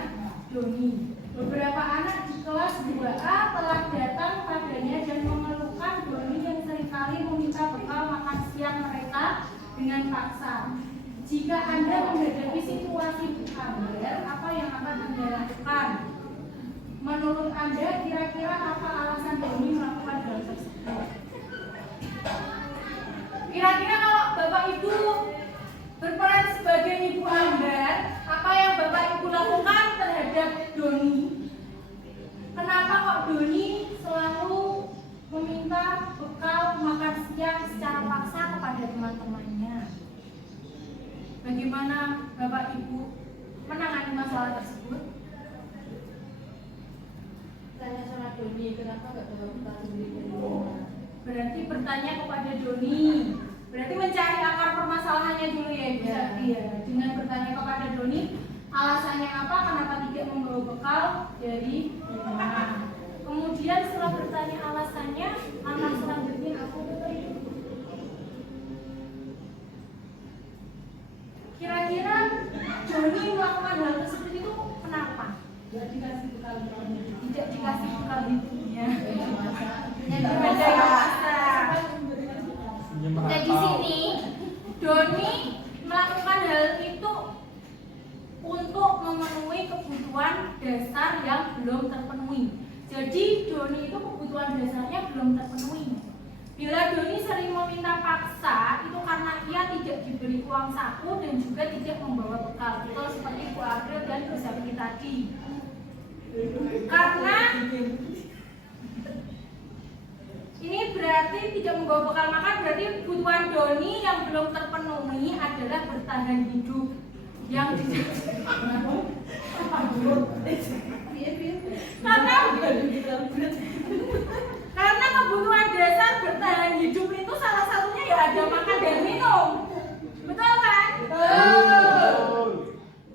Doni. Beberapa anak di kelas 2A telah datang padanya dan mengeluhkan Doni yang seringkali meminta bekal makan siang mereka dengan paksa. Jika Anda menghadapi situasi Bu Amber, apa yang akan Anda lakukan? Menurut Anda, kira-kira apa alasan Doni melakukan hal tersebut? Kira-kira kalau Bapak Ibu berperan sebagai Ibu Amber, apa yang Bapak Ibu lakukan terhadap Doni? Kenapa kok Doni selalu meminta bekal makan siang secara paksa kepada teman-temannya? Bagaimana Bapak Ibu menangani masalah tersebut? Tanya sama Doni, kenapa nggak bawa bekal sendiri dari rumah? Berarti bertanya kepada Doni. Berarti mencari akar permasalahannya dulu ya Ibu Sakti ya. Dengan bertanya kepada Doni, alasannya apa, kenapa tidak membawa bekal dari rumah. Kemudian setelah bertanya alasannya, langkah selanjutnya apa? Kira-kira Doni melakukan hal tersebut itu kenapa? Nggak dikasih bekal Tidak dikasih bekal ibunya. yang Ada yang masak. Senyum Nah di atau sini Doni melakukan hal itu untuk memenuhi kebutuhan dasar yang belum terpenuhi. Jadi Doni itu kebutuhan dasarnya belum terpenuhi. Bila Doni sering meminta paksa itu karena ia tidak diberi uang saku dan juga tidak membawa bekal. Itu seperti Bu April dan Bu Sakti tadi. Karena ini berarti tidak membawa bekal makan, berarti kebutuhan Doni yang belum terpenuhi adalah bertahan hidup. Yang karena kebutuhan dasar bertahan hidup itu salah satunya ya ada makan dan minum, betul kan? Betul.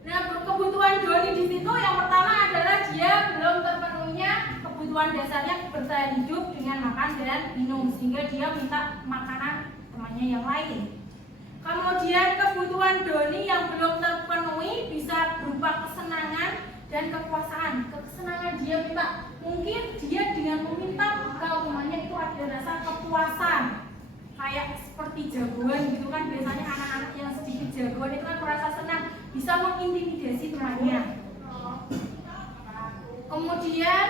Nah kebutuhan Doni di situ yang pertama adalah dia belum terpenuhinya kebutuhan dasarnya bertahan hidup dengan makan dan minum, sehingga dia minta makanan temannya yang lain. Kemudian kebutuhan Doni yang belum terpenuhi bisa berupa kesenangan dan kekuasaan. Kesenangan dia minta, mungkin dia dengan meminta bekal temannya itu ada rasa kepuasan, kayak seperti jagoan gitu kan, biasanya anak-anak yang sedikit jagoan itu kan merasa senang bisa mengintimidasi temannya. Kemudian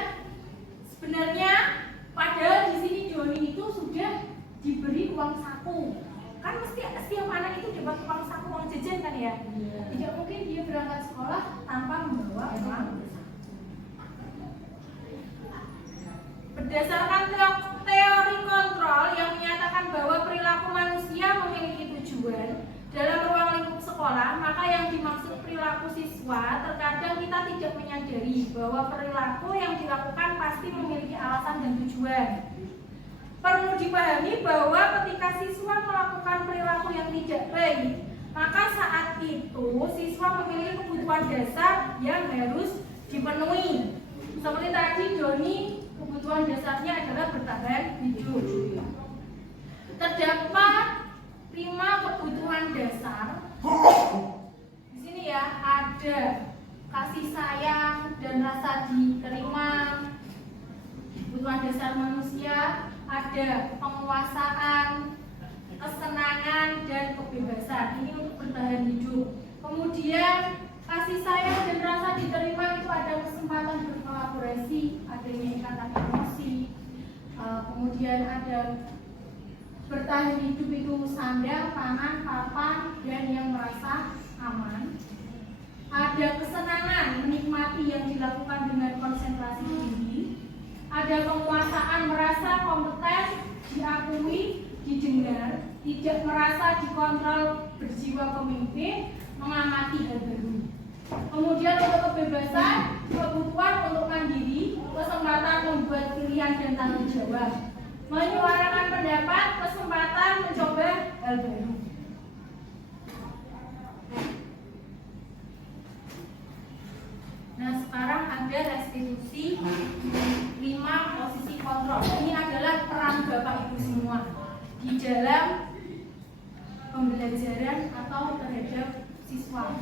sebenarnya padahal di sini Doni itu sudah diberi uang saku. Kan mesti setiap anak itu dapat uang saku, uang jajan kan ya. Tidak mungkin dia berangkat sekolah tanpa membawa uang. Berdasarkan teori kontrol yang menyatakan bahwa perilaku manusia memiliki tujuan dalam ruang lingkup sekolah, maka yang dimaksud perilaku siswa terkadang kita tidak menyadari bahwa perilaku yang dilakukan pasti memiliki alasan dan tujuan. Perlu dipahami bahwa ketika siswa melakukan perilaku yang tidak baik, maka saat itu siswa memiliki kebutuhan dasar yang harus dipenuhi. Seperti tadi Doni, kebutuhan dasarnya adalah bertahan hidup. Terdapat 5 kebutuhan dasar. Di sini ya ada kasih sayang dan rasa diterima, kebutuhan dasar manusia. Ada penguasaan, kesenangan, dan kebebasan. Ini untuk bertahan hidup. Kemudian kasih sayang dan rasa diterima itu ada kesempatan berkolaborasi, adanya ikatan emosi. Kemudian ada bertahan hidup itu sandang, pangan, papan, dan yang merasa aman. Ada kesenangan menikmati yang dilakukan dengan konsentrasi tinggi. Ada penguasaan, merasa kompeten, diakui, didengar, tidak merasa dikontrol, berjiwa pemimpin, mengamati hal baru. Kemudian untuk kebebasan, kebutuhan untuk mandiri, kesempatan membuat pilihan dan tanggung jawab, menyuarakan pendapat, kesempatan mencoba hal baru. Nah sekarang ada restitusi 5 posisi kontrol. Ini adalah peran Bapak Ibu semua di dalam pembelajaran atau terhadap siswa.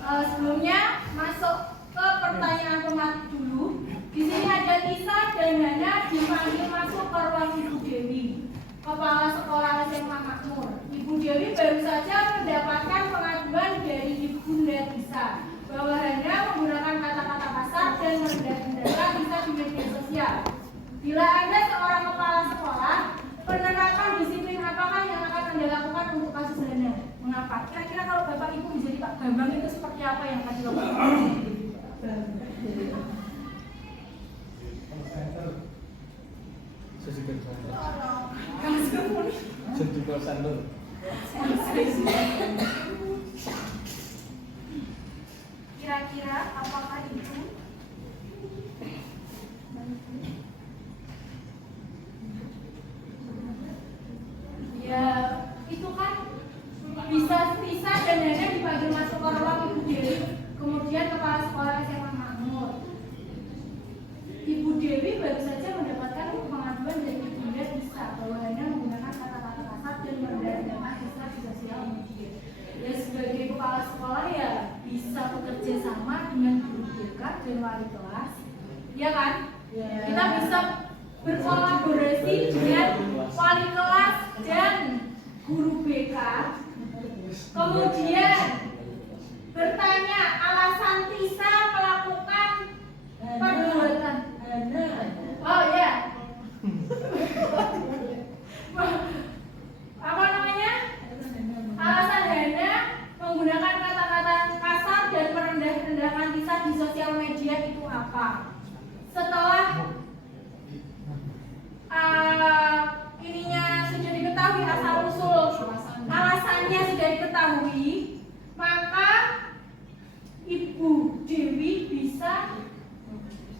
Sebelumnya masuk ke pertanyaan pematik dulu. Di sini ada Tisa dan Hana dipanggil masuk ke ruang Ibu Dewi, Kepala Sekolah SMA Makmur. Ibu Dewi baru saja mendapatkan pengaduan dari Ibunda Tisa bahwa Hana menggunakan kata-kata kasar dan merendahkan Tisa di media sosial. Bila Anda seorang kepala sekolah, penerapan disiplin apakah yang akan Anda lakukan untuk kasus Hana? Mengapa? Kira-kira kalau Bapak Ibu menjadi Pak Bambang itu seperti apa yang akan dilakukan? Kira-kira apakah itu? Ya, itu kan bisa dan Hana dipanggil masuk ke ruang Ibu Dewi, kemudian kepala sekolah SMA Makmur. Ibu Dewi baru saja mendapatkan pengaduan dari Ibunda Tisa bahwa Hana menggunakan kata-kata kasar dan merendahkan Tisa di sosial media. Ya sebagai kepala sekolah ya bisa bekerja sama dengan guru BK dan wali kelas, ya kan? Kita bisa berkolaborasi dengan wali kelas dan guru BK. Kemudian bertanya alasan Tisa melakukan perbuatan. Oh ya. Apa namanya? Alasan Hana menggunakan kata-kata kasar dan merendahkan Tisa di sosial media itu apa? Setelah ininya sudah diketahui asal usul alasannya sudah diketahui, maka Ibu Dewi bisa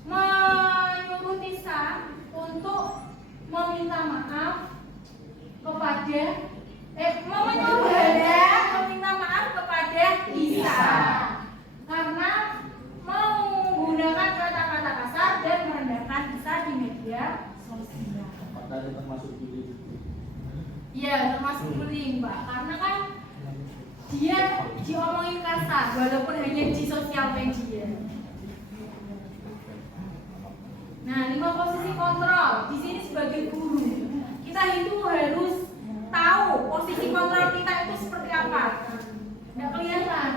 menyuruh Tisa untuk meminta maaf kepada menyuruh Hana meminta maaf kepada Tisa karena menggunakan kata-kata kasar dan merendahkan Tisa di media sosial. Apakah itu termasuk bullying? Ya, termasuk bullying, Mbak. Karena kan dia diomongin kasar walaupun hanya di sosial media. Nah, 5 posisi kontrol. Di sini sebagai guru, kita itu harus tahu posisi kontrol kita itu seperti apa. Nggak kelihatan.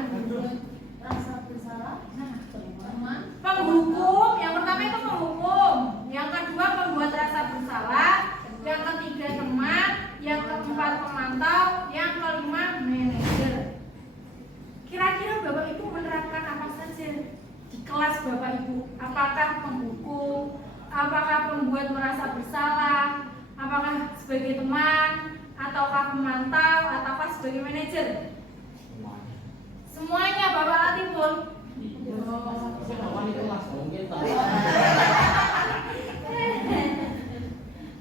Rasa bersalah. Teman. Penghukum, yang pertama itu penghukum. Yang kedua pembuat rasa bersalah. Yang ketiga teman. Yang keempat pemantau. Yang kelima manajer. Kira-kira Bapak Ibu menerapkan apa saja di kelas Bapak Ibu? Apakah penghukum? Apakah pembuat merasa bersalah? Apakah sebagai teman? Ataukah pemantau? Ataukah sebagai manajer? Semuanya Bapak Latiful.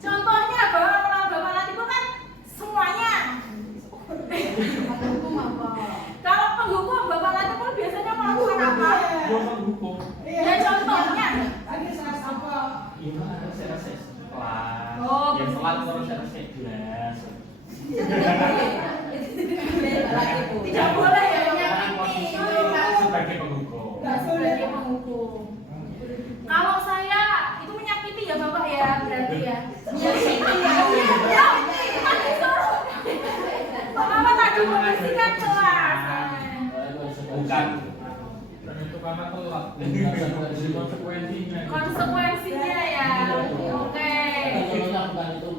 Contohnya Bapak Latiful kan semuanya. Hukum apa? Kalau penghukum Bapak Latiful biasanya melakukan apa? Hukum. Ya contohnya. Tadi saya apa? Iya, saya rasa kelas. Oh, yang telat baru saya rasa kelas. Tidak boleh ya menyakiti. Sebagai penghukum. Nggak sebagai penghukum. Kalau saya itu menyakiti ya Bapak ya berarti ya. Menyakiti ya. Ya, kan disuruh. Bapak tadi membersihkan kelas. Bukan. Dan itu karena telat. Konsekuensinya. Konsekuensinya ya. Oke. Bukan itu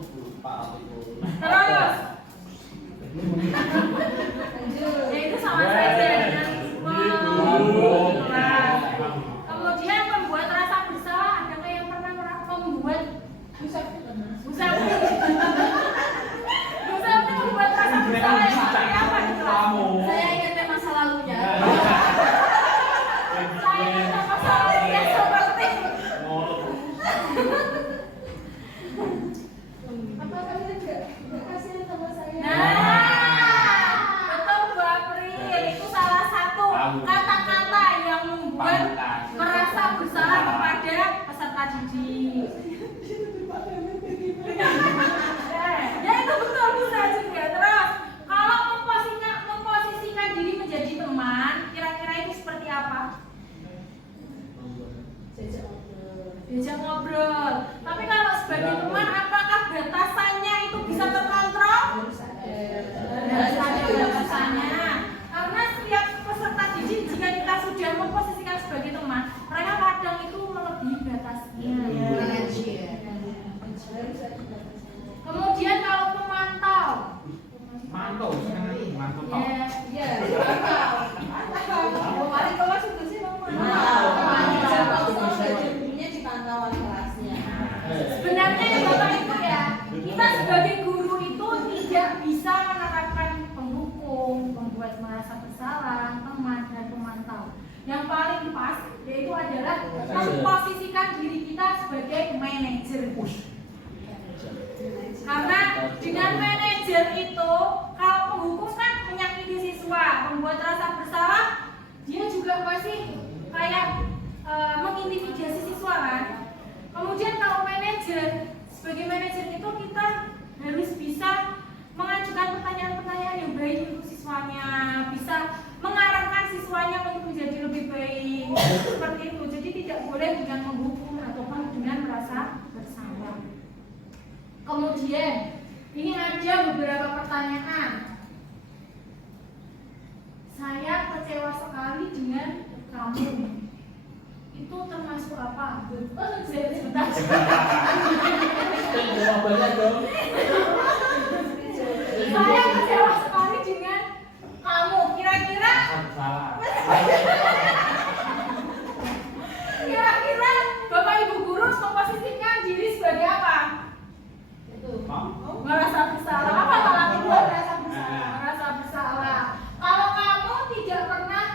Pak itu. Terus. Ya itu sama saja dengan kemudian membuat rasa bersalah. Adakah yang pernah membuat Pusat. Busa itu membuat rasa bersalah yang seperti apa di kelas? Saya ingat masa lalunya. Saya ingat masa lalunya seperti Apa kalian tidak kasihan sama saya? nah, betul Bu April. Itu salah satu kata-kata yang membuat merasa bersalah kepada peserta didik. sebagai teman, apakah batasannya itu bisa terkontrol? Harus ada batasannya. Karena setiap peserta didik jika kita sudah memposisikan sebagai teman, mereka kadang itu melebihi batasnya. Kemudian kalau pemantau, Mantau, mantau. sebenarnya ya Bapak Ibu ya, kita sebagai guru itu tidak bisa menerapkan penghukum, membuat merasa bersalah, teman dan pemantau. Yang paling pas yaitu adalah memposisikan diri kita sebagai manajer. Karena dengan manajer itu, kalau penghukum kan menyakiti siswa, membuat rasa bersalah, dia juga pasti kayak mengintimidasi siswa kan. Kemudian kalau manajer, sebagai manajer itu kita harus bisa mengajukan pertanyaan-pertanyaan yang baik untuk siswanya, bisa mengarahkan siswanya untuk menjadi lebih baik, seperti itu. Jadi tidak boleh dengan menghukum ataupun dengan merasa bersalah. Kemudian ini ada beberapa pertanyaan. Saya kecewa sekali dengan kamu. Itu termasuk apa? Sebentar. Jawabannya dong. Saya kecewa sekali dengan kamu. Kira-kira Bapak Ibu guru memposisikan diri sebagai apa? Merasa bersalah. Apa malah membuat merasa bersalah? Merasa bersalah. Kalau kamu tidak pernah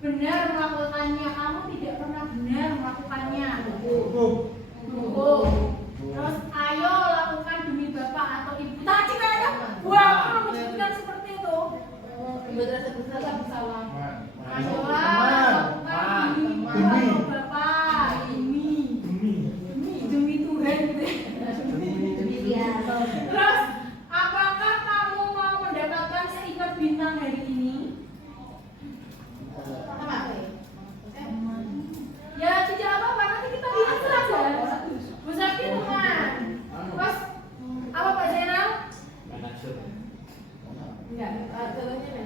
benar melakukannya, kamu tidak pernah benar melakukannya. Terus ayo lakukan demi bapak atau ibu. Tadi kayaknya buah menyebutkan seperti itu. Merasa bersalah. Ayolah lakukan demi ibu atau bapak, demi Tuhan gitu. Terus apakah kamu mau mendapatkan stiker bintang hari ini? Ya tidak apa-apa, nanti kita lihat saja. Bu Sakti teman. Terus apa Pak Zainal? manajer. Enggak, contohnya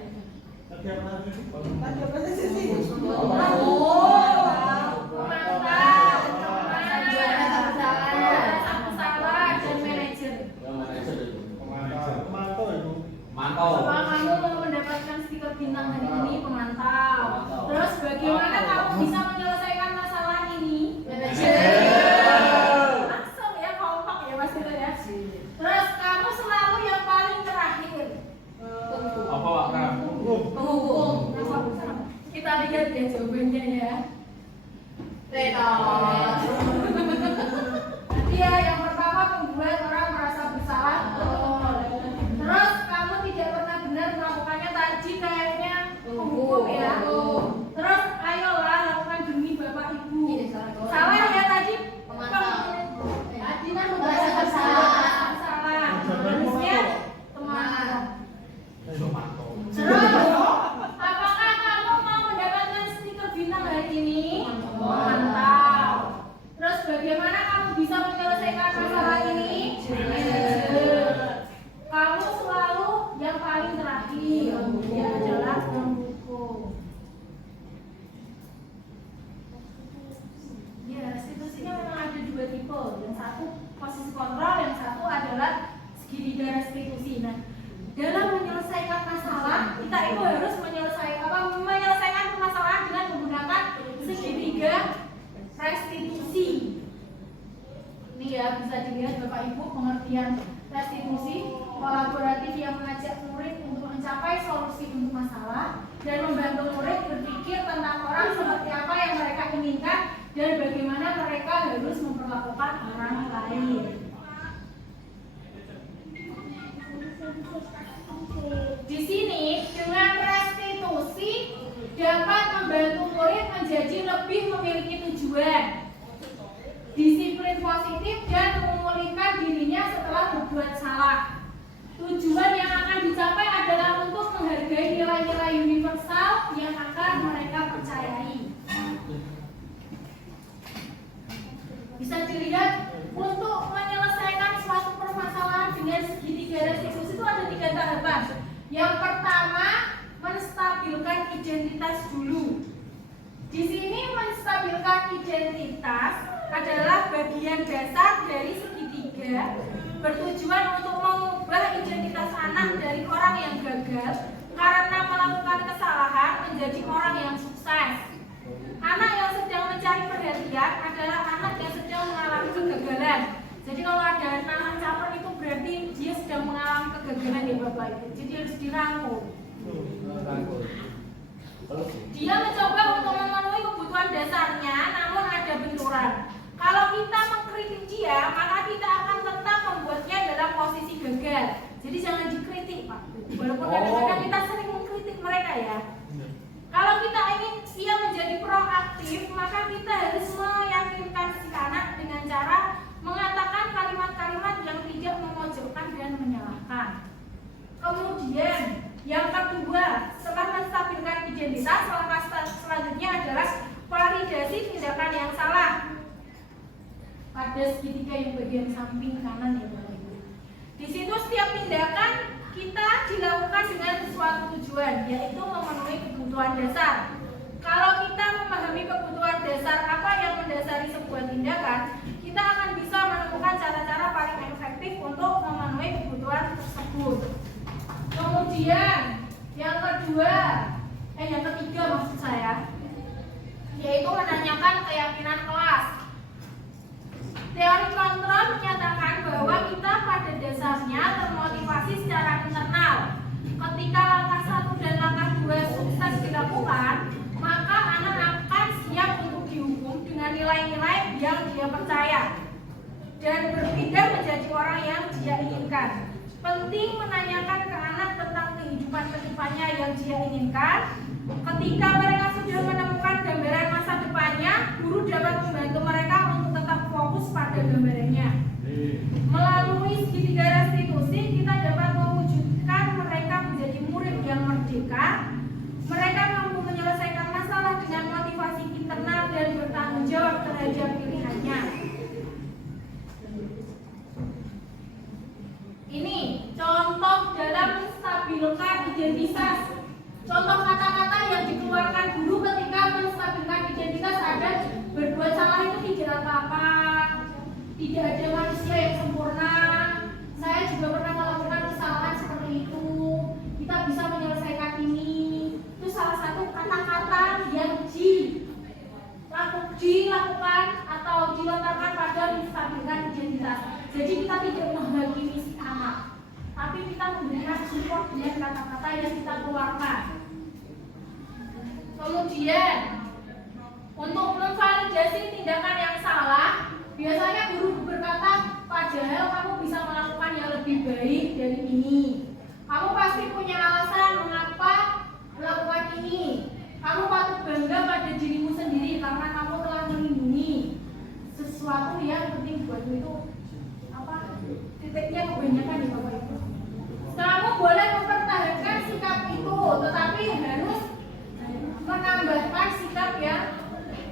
Mantau. Apakah kamu mau mendapatkan stiker bintang hari ini pemantau? Terus bagaimana kamu bisa menyelesaikan masalah ini? Langsung ya kompak ya Mas itu ya. Terus kamu selalu yang paling terakhir. Apa Pak? Penghukum. Kita lihat ya jawabannya ya. Nanti ya yang pertama membuat orang merasa bersalah. Terus kamu tidak pernah benar melakukannya, tadi kayaknya penghukum ya. Terus ayolah lakukan demi bapak ibu. Salah ya tadi. Tadi kan merasa bersalah. Harusnya teman. Terus apakah kamu mau mendapatkan stiker bintang hari ini? Mantap. Terus bagaimana kamu bisa menyelesaikan masalah ini? Kamu selalu yang paling terakhir. Dia adalah penghukum. Ya, restitusinya memang ada dua tipe. Yang satu posisi kontrol, yang satu adalah segitiga restitusi. Nah, dalam menyelesaikan masalah, kita itu harus menyelesaikan permasalahan dengan menggunakan segitiga restitusi. Ini ya bisa dilihat Bapak Ibu pengertian restitusi kolaboratif yang mengajak murid untuk mencapai solusi untuk masalah dan membantu murid berpikir tentang orang seperti apa yang mereka inginkan dan bagaimana mereka harus memperlakukan orang lain. Di sini dengan restitusi dapat membantu murid menjadi lebih memiliki tujuan, disiplin positif dan memulihkan dirinya setelah berbuat salah. Tujuan yang akan dicapai adalah untuk menghargai nilai-nilai universal yang akan mereka percayai. Bisa dilihat untuk menyelesaikan Yang pertama, menstabilkan identitas dulu. Di sini menstabilkan identitas adalah bagian dasar dari segitiga, bertujuan untuk mengubah identitas anak dari orang yang gagal karena melakukan kesalahan menjadi orang yang sukses. Anak yang sedang mencari perhatian adalah anak yang sedang mengalami kegagalan. Jadi kalau ada anak caper itu berarti dia sedang mengalami kegagalan ya Bapak Ibu. Jadi harus dirangkul. Dia mencoba untuk memenuhi kebutuhan dasarnya, namun ada benturan. Kalau kita mengkritik dia, maka kita akan tetap membuatnya dalam posisi gagal. Jadi jangan dikritik, Pak. Walaupun kadang-kadang kita sering mengkritik mereka ya. Kalau kita ingin dia menjadi proaktif, maka kita harus meyakinkan si anak dengan cara mengatakan kalimat-kalimat yang tidak memojokkan dan menyalahkan. Kemudian yang kedua, setelah menstabilkan identitas, langkah selanjutnya adalah validasi tindakan yang salah. Pada segitiga yang bagian samping kanan ya Bapak Ibu. Di situ setiap tindakan kita dilakukan dengan sesuatu tujuan, yaitu memenuhi kebutuhan dasar. Kalau kita memahami kebutuhan dasar apa yang mendasari sebuah tindakan, kita akan bisa menemukan cara-cara paling efektif untuk memenuhi kebutuhan tersebut. Kemudian yang ketiga maksud saya, yaitu menanyakan keyakinan kelas. Teori kontrol menyatakan bahwa kita pada dasarnya termotivasi secara internal. Ketika langkah 1 dan langkah 2 sukses dilakukan, maka anak akan siap untuk dihukum dengan nilai-nilai yang dia percaya dan berpindah menjadi orang yang dia inginkan. Penting menanyakan ke anak tentang kehidupan kedepannya yang dia inginkan. Ketika mereka sudah menemukan gambaran masa depannya, guru dapat membantu mereka untuk tetap fokus pada gambarannya. Melalui segitiga restitusi, kita dapat mewujudkan mereka menjadi murid yang merdeka. Mereka mampu menyelesaikan masalah dengan motivasi internal dan bertanggung jawab terhadap pilihannya. Ini contoh dalam menstabilkan identitas. Contoh kata-kata yang dikeluarkan guru ketika menstabilkan identitas ada berbuat salah itu tidak apa-apa, tidak ada manusia yang sempurna. Saya juga pernah melakukan kesalahan seperti itu. Kita bisa menyelesaikan ini. Itu salah satu kata-kata yang dilakukan atau dilontarkan pada menstabilkan identitas. Jadi kita tidak menghakimi si anak, tapi kita memberikan support dengan kata-kata yang kita keluarkan. Kemudian untuk memvalidasi tindakan yang salah, biasanya guru berkata, padahal kamu bisa melakukan yang lebih baik dari ini. Kamu pasti punya alasan mengapa melakukan ini. Kamu patut bangga pada dirimu sendiri karena kamu telah melindungi sesuatu yang penting buatmu itu. Titiknya kebanyakan ya Bapak Ibu. Kamu boleh mempertahankan sikap itu, tetapi harus menambahkan sikap yang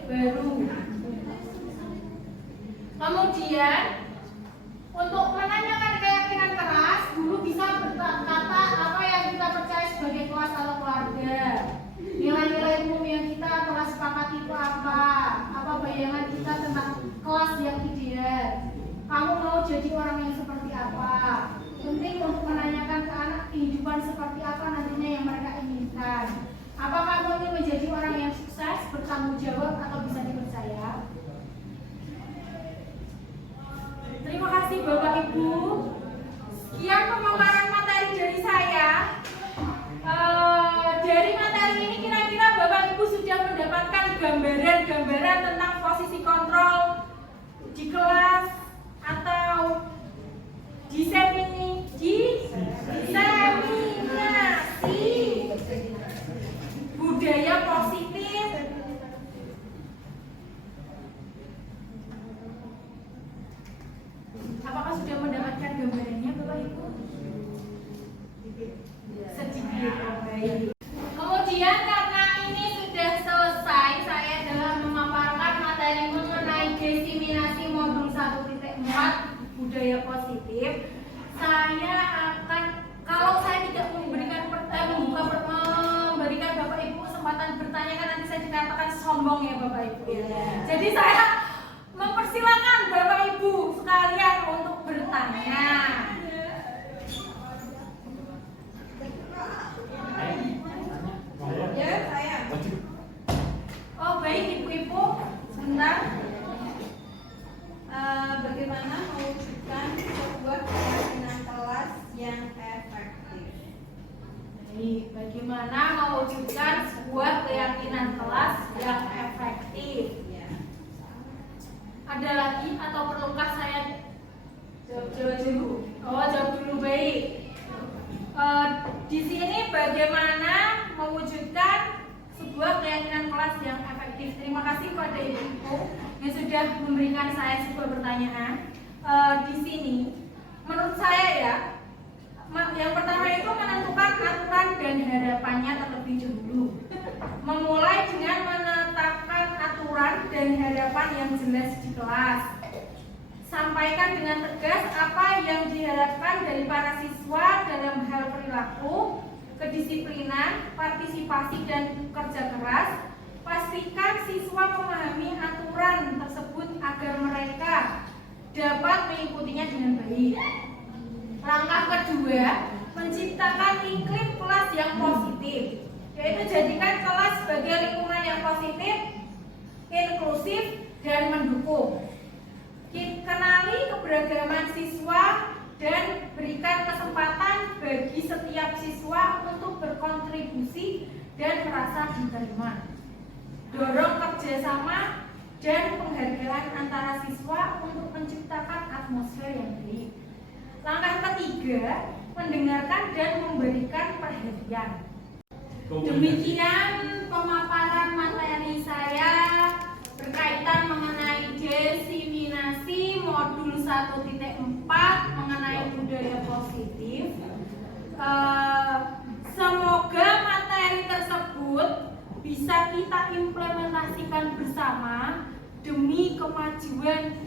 baru. Kemudian untuk menanyakan keyakinan keras, guru bisa berkata apa yang kita percaya sebagai kelas atau keluarga. Nilai-nilai umum yang kita telah sepakati itu apa? Apa bayangan kita tentang kelas yang ideal? Kamu mau jadi orang yang seperti apa? Penting untuk menanyakan ke anak kehidupan seperti apa nantinya yang mereka inginkan. Apakah kamu ingin menjadi orang yang sukses, bertanggung jawab, atau bisa dipercaya? Terima kasih Bapak Ibu. Sekian pemaparan materi dari saya. Dari materi ini kira-kira Bapak Ibu sudah mendapatkan gambaran tentang posisi kontrol di kelas atau diseminasi budaya positif. Apakah sudah mendapatkan gambarannya Bapak Ibu? Sedikit, baik. Kemudian karena ini sudah selesai, saya dalam memaparkan materi mengenai diseminasi modul 1.4 budaya positif. Saya akan, kalau saya tidak memberikan bisa dikatakan sombong ya Bapak Ibu. Iya. Jadi saya mempersilakan Bapak Ibu sekalian untuk bertanya. Ya, saya. Oh baik Ibu-Ibu, sebentar. Bagaimana mewujudkan sebuah keyakinan kelas yang efektif? Baik, bagaimana mewujudkan sebuah keyakinan kelas yang efektif? Ya. Ada lagi atau perlukah saya Jawab dulu. Oh, jawab dulu baik. Di sini bagaimana mewujudkan sebuah keyakinan kelas yang efektif. Terima kasih kepada Ibu yang sudah memberikan saya sebuah pertanyaan. Di sini, menurut saya ya, yang pertama itu menentukan aturan dan harapannya terlebih dahulu. Memulai dengan menetapkan aturan dan harapan yang jelas di kelas. Sampaikan dengan tegas apa yang diharapkan dari para siswa dalam hal perilaku, kedisiplinan, partisipasi, dan kerja keras. Pastikan siswa memahami aturan tersebut agar mereka dapat mengikutinya dengan baik. Langkah kedua, menciptakan iklim kelas yang positif, yaitu jadikan kelas sebagai lingkungan yang positif, inklusif, dan mendukung. Kenali keberagaman siswa dan berikan kesempatan bagi setiap siswa untuk berkontribusi dan merasa diterima. Dorong kerjasama dan penghargaan antara siswa untuk menciptakan atmosfer yang baik. Langkah ketiga, mendengarkan dan memberikan perhatian. Demikian pemaparan materi saya berkaitan mengenai diseminasi modul 1.4 mengenai budaya positif. Semoga materi tersebut bisa kita implementasikan bersama demi kemajuan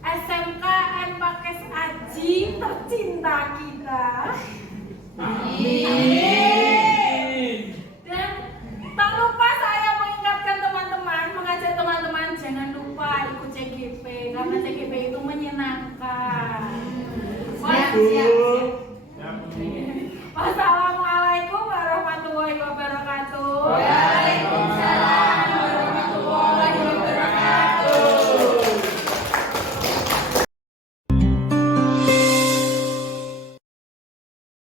SMK Pakes Aji tercinta kita. Amin.